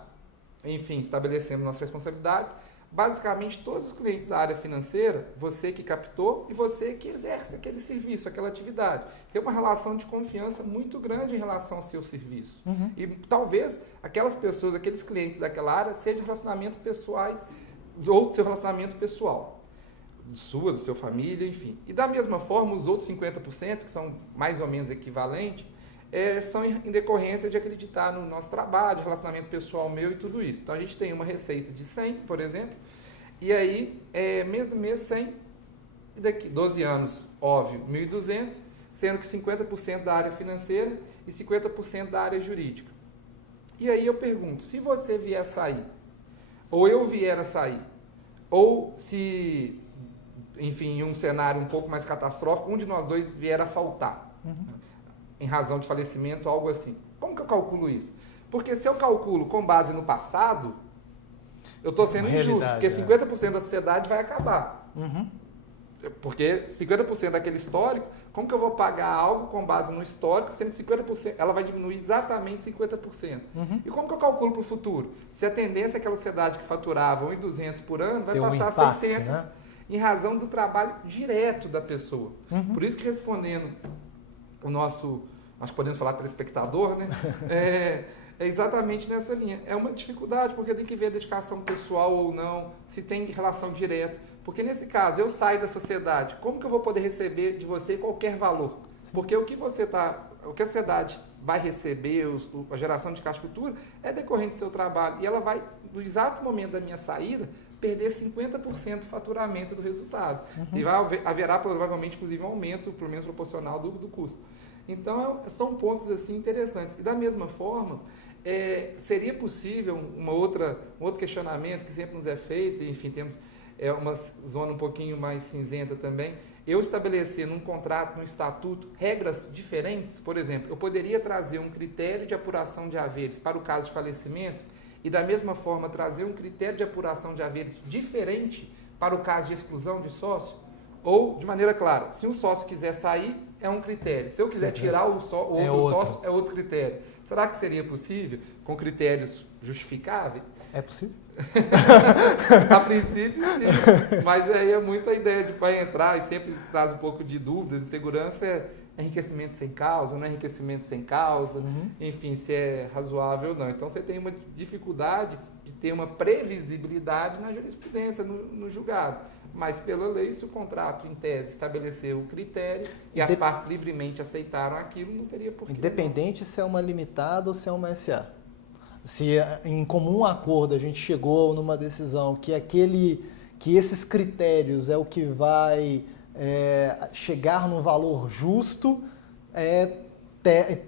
enfim, estabelecemos nossas responsabilidades, basicamente todos os clientes da área financeira, você que captou e você que exerce aquele serviço, aquela atividade. Tem uma relação de confiança muito grande em relação ao seu serviço. E talvez aquelas pessoas, aqueles clientes daquela área, sejam relacionamentos pessoais ou do seu relacionamento pessoal. Do seu família, enfim. E da mesma forma, os outros 50%, que são mais ou menos equivalentes, são em decorrência de acreditar no nosso trabalho, relacionamento pessoal meu e tudo isso. Então, a gente tem uma receita de 100, por exemplo, e aí, mês a mês, 100, e daqui 12 anos, óbvio, 1.200, sendo que 50% da área financeira e 50% da área jurídica. E aí eu pergunto, se você vier a sair, ou eu vier a sair, ou se, enfim, em um cenário um pouco mais catastrófico, um de nós dois vier a faltar, em razão de falecimento, algo assim. Como que eu calculo isso? Porque se eu calculo com base no passado, eu estou sendo injusto, porque 50% da sociedade vai acabar. Porque 50% daquele histórico, como que eu vou pagar algo com base no histórico, sendo que 50%, ela vai diminuir exatamente 50%. E como que eu calculo para o futuro? Se a tendência é que a sociedade que faturava 1.200 por ano vai passar a 600, né? Em razão do trabalho direto da pessoa. Por isso que respondendo o nosso, acho que podemos falar telespectador, né? É exatamente nessa linha. É uma dificuldade, porque tem que ver a dedicação pessoal ou não, se tem relação direta. Porque nesse caso, eu saio da sociedade, como que eu vou poder receber de você qualquer valor? Sim. Porque o que a sociedade vai receber, a geração de caixa futura, é decorrente do seu trabalho. E ela vai, no exato momento da minha saída, perder 50% do faturamento do resultado. E haverá provavelmente, inclusive, um aumento, pelo menos proporcional, do custo. Então, são pontos assim interessantes. E da mesma forma, seria possível um outro questionamento que sempre nos é feito, e, enfim, temos uma zona um pouquinho mais cinzenta também, eu estabelecer num contrato, num estatuto, regras diferentes. Por exemplo, eu poderia trazer um critério de apuração de haveres para o caso de falecimento e, da mesma forma, trazer um critério de apuração de haveres diferente para o caso de exclusão de sócio? Ou, de maneira clara, se um sócio quiser sair, é um critério. Se eu quiser tirar o outro sócio, é outro critério. Será que seria possível com critérios justificáveis? É possível? A princípio, sim. Mas aí é muito a ideia de vai entrar e sempre traz um pouco de dúvidas. Insegurança é enriquecimento sem causa, não é enriquecimento sem causa, enfim, se é razoável ou não. Então você tem uma dificuldade de ter uma previsibilidade na jurisprudência, no julgado. Mas pela lei, se o contrato, em tese, estabeleceu o critério e as partes livremente aceitaram aquilo, não teria porquê. Independente se é uma limitada ou se é uma SA. Se em comum acordo a gente chegou numa decisão que esses critérios é o que vai chegar num valor justo,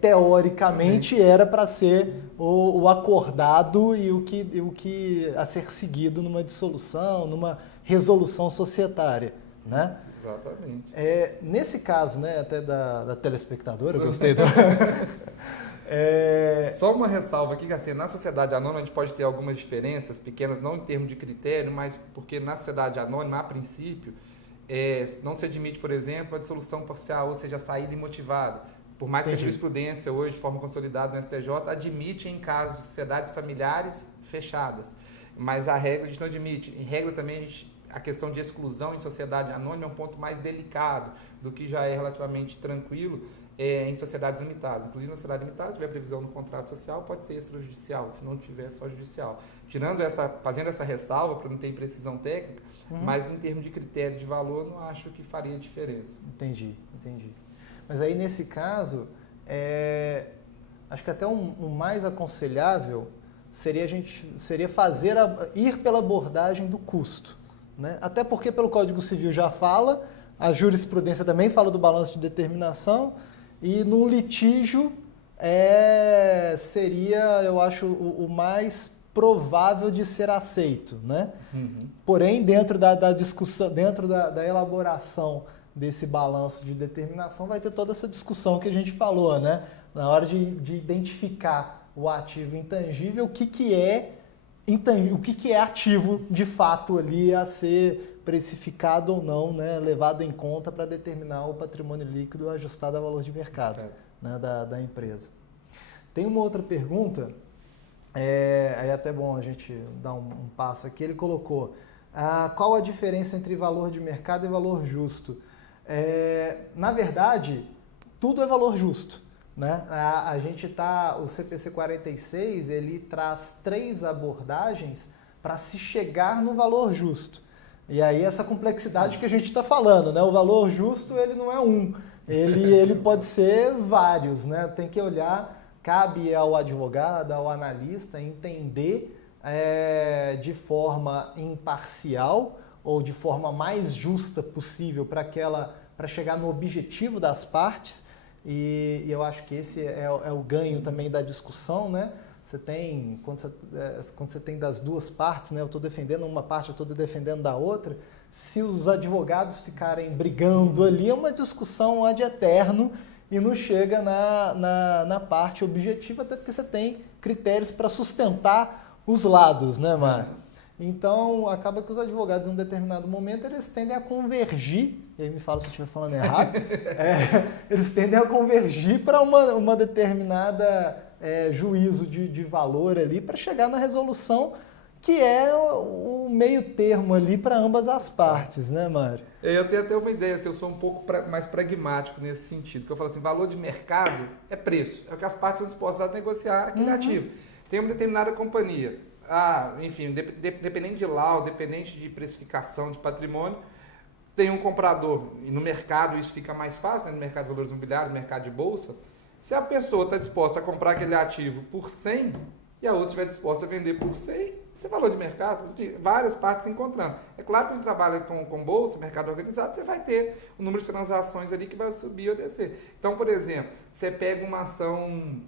teoricamente era para ser o acordado e o que a ser seguido numa dissolução, numa resolução societária, né? Exatamente. Nesse caso, né, até da telespectadora, eu gostei do... Só uma ressalva aqui, que assim, na sociedade anônima a gente pode ter algumas diferenças pequenas, não em termos de critério, mas porque na sociedade anônima, a princípio, não se admite, por exemplo, a dissolução parcial, ou seja, a saída imotivada. Por mais que a jurisprudência hoje, de forma consolidada no STJ, admite em casos de sociedades familiares fechadas. Mas a regra a gente não admite. Em regra também a questão de exclusão em sociedade anônima é um ponto mais delicado do que já é relativamente tranquilo em sociedades limitadas. Inclusive, na sociedade limitada, se tiver previsão no contrato social, pode ser extrajudicial, se não tiver, só judicial. Fazendo essa ressalva, para não ter imprecisão técnica, mas em termos de critério de valor, não acho que faria diferença. Entendi. Mas aí, nesse caso, acho que até o mais aconselhável seria ir pela abordagem do custo, né? Até porque pelo Código Civil já fala, a jurisprudência também fala do balanço de determinação, e num litígio seria, eu acho, o mais provável de ser aceito, né? Porém, dentro da discussão, dentro da elaboração desse balanço de determinação, vai ter toda essa discussão que a gente falou, né? Na hora de identificar o ativo intangível, o que é ativo de fato ali a ser precificado ou não, né? Levado em conta para determinar o patrimônio líquido ajustado ao valor de mercado, né? da empresa. Tem uma outra pergunta, aí é até bom a gente dar um passo aqui. Ele colocou, Qual a diferença entre valor de mercado e valor justo? Na verdade, tudo é valor justo, né? O CPC 46, ele traz 3 abordagens para se chegar no valor justo. E aí essa complexidade que a gente está falando, né? O valor justo, ele não é um, ele pode ser vários, né? Tem que olhar, cabe ao advogado, ao analista entender de forma imparcial ou de forma mais justa possível para chegar no objetivo das partes. E eu acho que esse é o ganho também da discussão, né? Quando você tem das duas partes, né? Eu estou defendendo uma parte, eu estou defendendo da outra. Se os advogados ficarem brigando ali, é uma discussão ad eterno e não chega na parte objetiva, até porque você tem critérios para sustentar os lados, né, Mário? Então, acaba que os advogados, em um determinado momento, eles tendem a convergir, e aí me fala se eu estiver falando errado, eles tendem a convergir para uma determinada juízo de valor ali, para chegar na resolução que é o meio termo ali para ambas as partes, né, Mário? Eu tenho até uma ideia, assim, eu sou um pouco mais pragmático nesse sentido, que eu falo assim, valor de mercado é preço, é o que as partes são dispostas a negociar aquele ativo. Tem uma determinada companhia, enfim, dependente de laudo, dependente de precificação de patrimônio, tem um comprador, e no mercado isso fica mais fácil, né, no mercado de valores imobiliários, no mercado de bolsa, se a pessoa está disposta a comprar aquele ativo por 100 e a outra estiver disposta a vender por 100, isso é valor de mercado, de várias partes se encontrando. É claro que a gente trabalha com bolsa, mercado organizado, você vai ter o número de transações ali que vai subir ou descer. Então, por exemplo, você pega uma ação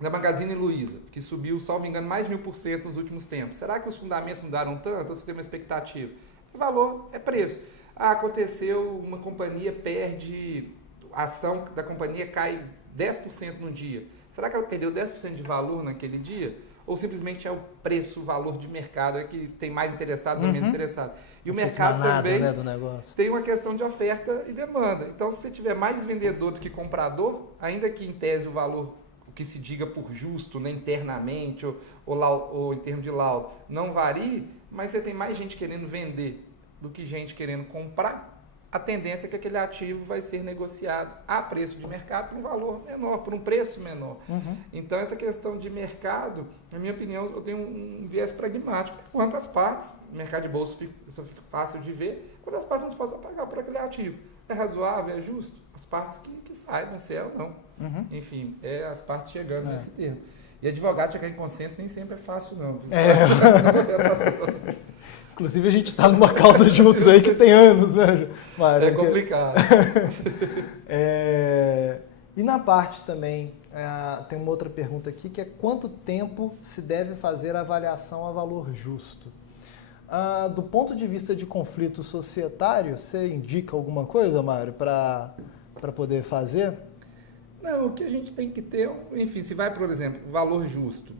da Magazine Luiza, que subiu, salvo engano, mais de 1000% nos últimos tempos. Será que os fundamentos mudaram tanto ou você tem uma expectativa? O valor é preço. Aconteceu, uma companhia perde, a ação da companhia cai 10% no dia. Será que ela perdeu 10% de valor naquele dia? Ou simplesmente é o preço, o valor de mercado, é que tem mais interessados ou menos interessados? E o mercado também, né, do negócio, tem uma questão de oferta e demanda. Então, se você tiver mais vendedor do que comprador, ainda que em tese o valor, o que se diga por justo, né, internamente ou em termos de laudo, não varie, mas você tem mais gente querendo vender do que gente querendo comprar, a tendência é que aquele ativo vai ser negociado a preço de mercado por um valor menor, por um preço menor. Então, essa questão de mercado, na minha opinião, eu tenho um viés pragmático. Quanto às partes, o mercado de bolsa isso fica fácil de ver, quando as partes não podem pagar por aquele ativo. É razoável, é justo? As partes que saibam se é ou não. Enfim, as partes chegando nesse termo. E advogado chegar em consenso nem sempre é fácil, não. Inclusive, a gente está numa causa juntos aí que tem anos, né, Mário? É complicado. E na parte também, tem uma outra pergunta aqui, que é quanto tempo se deve fazer a avaliação a valor justo? Do ponto de vista de conflito societário, você indica alguma coisa, Mário, para poder fazer? Não, o que a gente tem que ter, enfim, se vai, por exemplo, valor justo.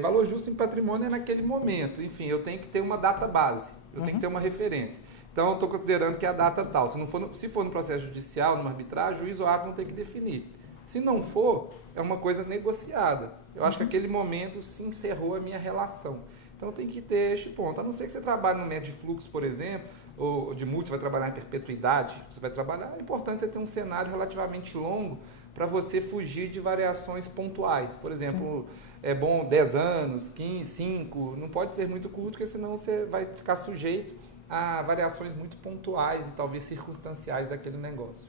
Valor justo em patrimônio é naquele momento. Enfim, eu tenho que ter uma data base, eu tenho que ter uma referência. Então, eu estou considerando que é a data tal. Se for no processo judicial, numa arbitragem, o juiz ou árbitro vão ter que definir. Se não for, é uma coisa negociada. Eu acho que aquele momento se encerrou a minha relação. Então, tem que ter este ponto. A não ser que você trabalhe no método de fluxo, por exemplo, ou de multi, você vai trabalhar em perpetuidade, você vai trabalhar. É importante você ter um cenário relativamente longo para você fugir de variações pontuais. Por exemplo, é bom 10 anos, 15, 5, não pode ser muito curto, porque senão você vai ficar sujeito a variações muito pontuais e talvez circunstanciais daquele negócio.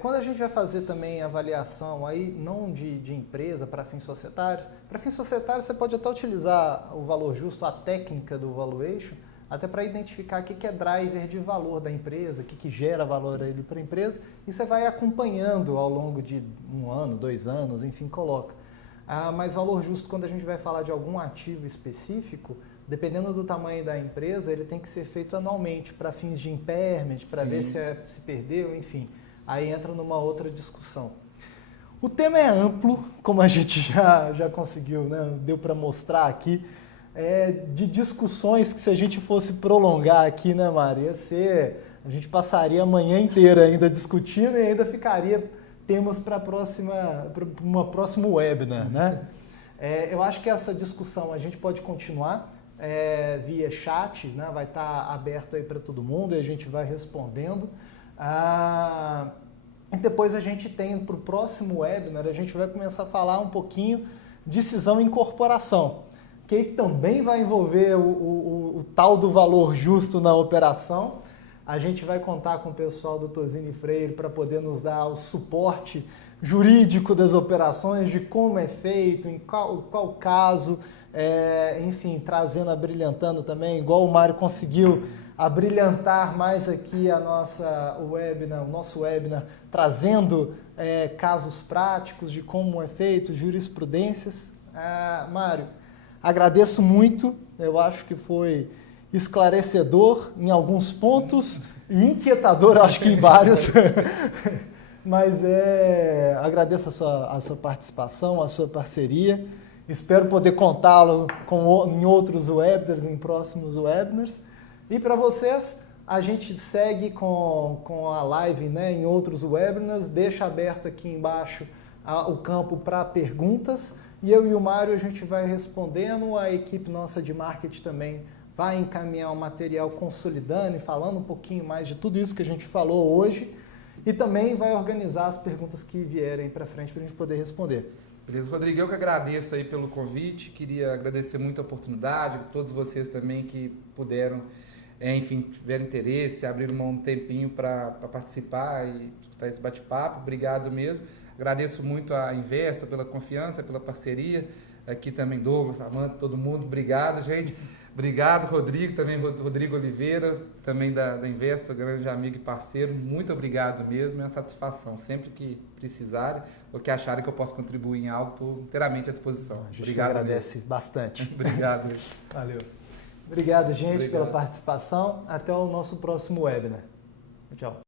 Quando a gente vai fazer também avaliação, aí não de empresa para fins societários, você pode até utilizar o valor justo, a técnica do valuation, até para identificar o que é driver de valor da empresa, o que gera valor para a empresa, e você vai acompanhando ao longo de 1 ano, 2 anos, enfim, coloca. Mas valor justo, quando a gente vai falar de algum ativo específico, dependendo do tamanho da empresa, ele tem que ser feito anualmente para fins de impairment, para ver se perdeu, enfim. Aí entra numa outra discussão. O tema é amplo, como a gente já conseguiu, né? Deu para mostrar aqui, de discussões que se a gente fosse prolongar aqui, né, Mário? A gente passaria a manhã inteira ainda discutindo e ainda ficaria temas para uma próxima webinar, né? Eu acho que essa discussão a gente pode continuar. via chat, né? Vai estar aberto aí para todo mundo e a gente vai respondendo. E depois a gente tem, para o próximo webinar, a gente vai começar a falar um pouquinho de cisão e incorporação, que também vai envolver o tal do valor justo na operação. A gente vai contar com o pessoal do Tozini Freire para poder nos dar o suporte jurídico das operações, de como é feito, em qual caso, enfim, trazendo, abrilhantando também, igual o Mário conseguiu abrilhantar mais aqui o nosso webinar, trazendo casos práticos de como é feito, jurisprudências. Mário, agradeço muito, eu acho que foi esclarecedor em alguns pontos e inquietador, acho que em vários. Mas agradeço a sua participação, a sua parceria. Espero poder contá-lo em outros webinars, em próximos webinars. E para vocês, a gente segue com a live, né, em outros webinars. Deixa aberto aqui embaixo o campo para perguntas. E eu e o Mário, a gente vai respondendo. A equipe nossa de marketing também vai encaminhar o material consolidando e falando um pouquinho mais de tudo isso que a gente falou hoje. E também vai organizar as perguntas que vierem para frente para a gente poder responder. Beleza, Rodrigo, eu que agradeço aí pelo convite, queria agradecer muito a oportunidade, todos vocês também que puderam, enfim, tiveram interesse, abriram um tempinho para participar e escutar esse bate-papo, obrigado mesmo. Agradeço muito a Investo pela confiança, pela parceria, aqui também Douglas, Amanda, todo mundo, obrigado, gente. Obrigado, Rodrigo, também Rodrigo Oliveira, também da Investo, grande amigo e parceiro. Muito obrigado mesmo, é uma satisfação. Sempre que precisarem ou que acharem que eu posso contribuir em algo, estou inteiramente à disposição. A gente agradece bastante. Obrigado. Valeu. Obrigado, gente, pela participação. Até o nosso próximo webinar. Tchau.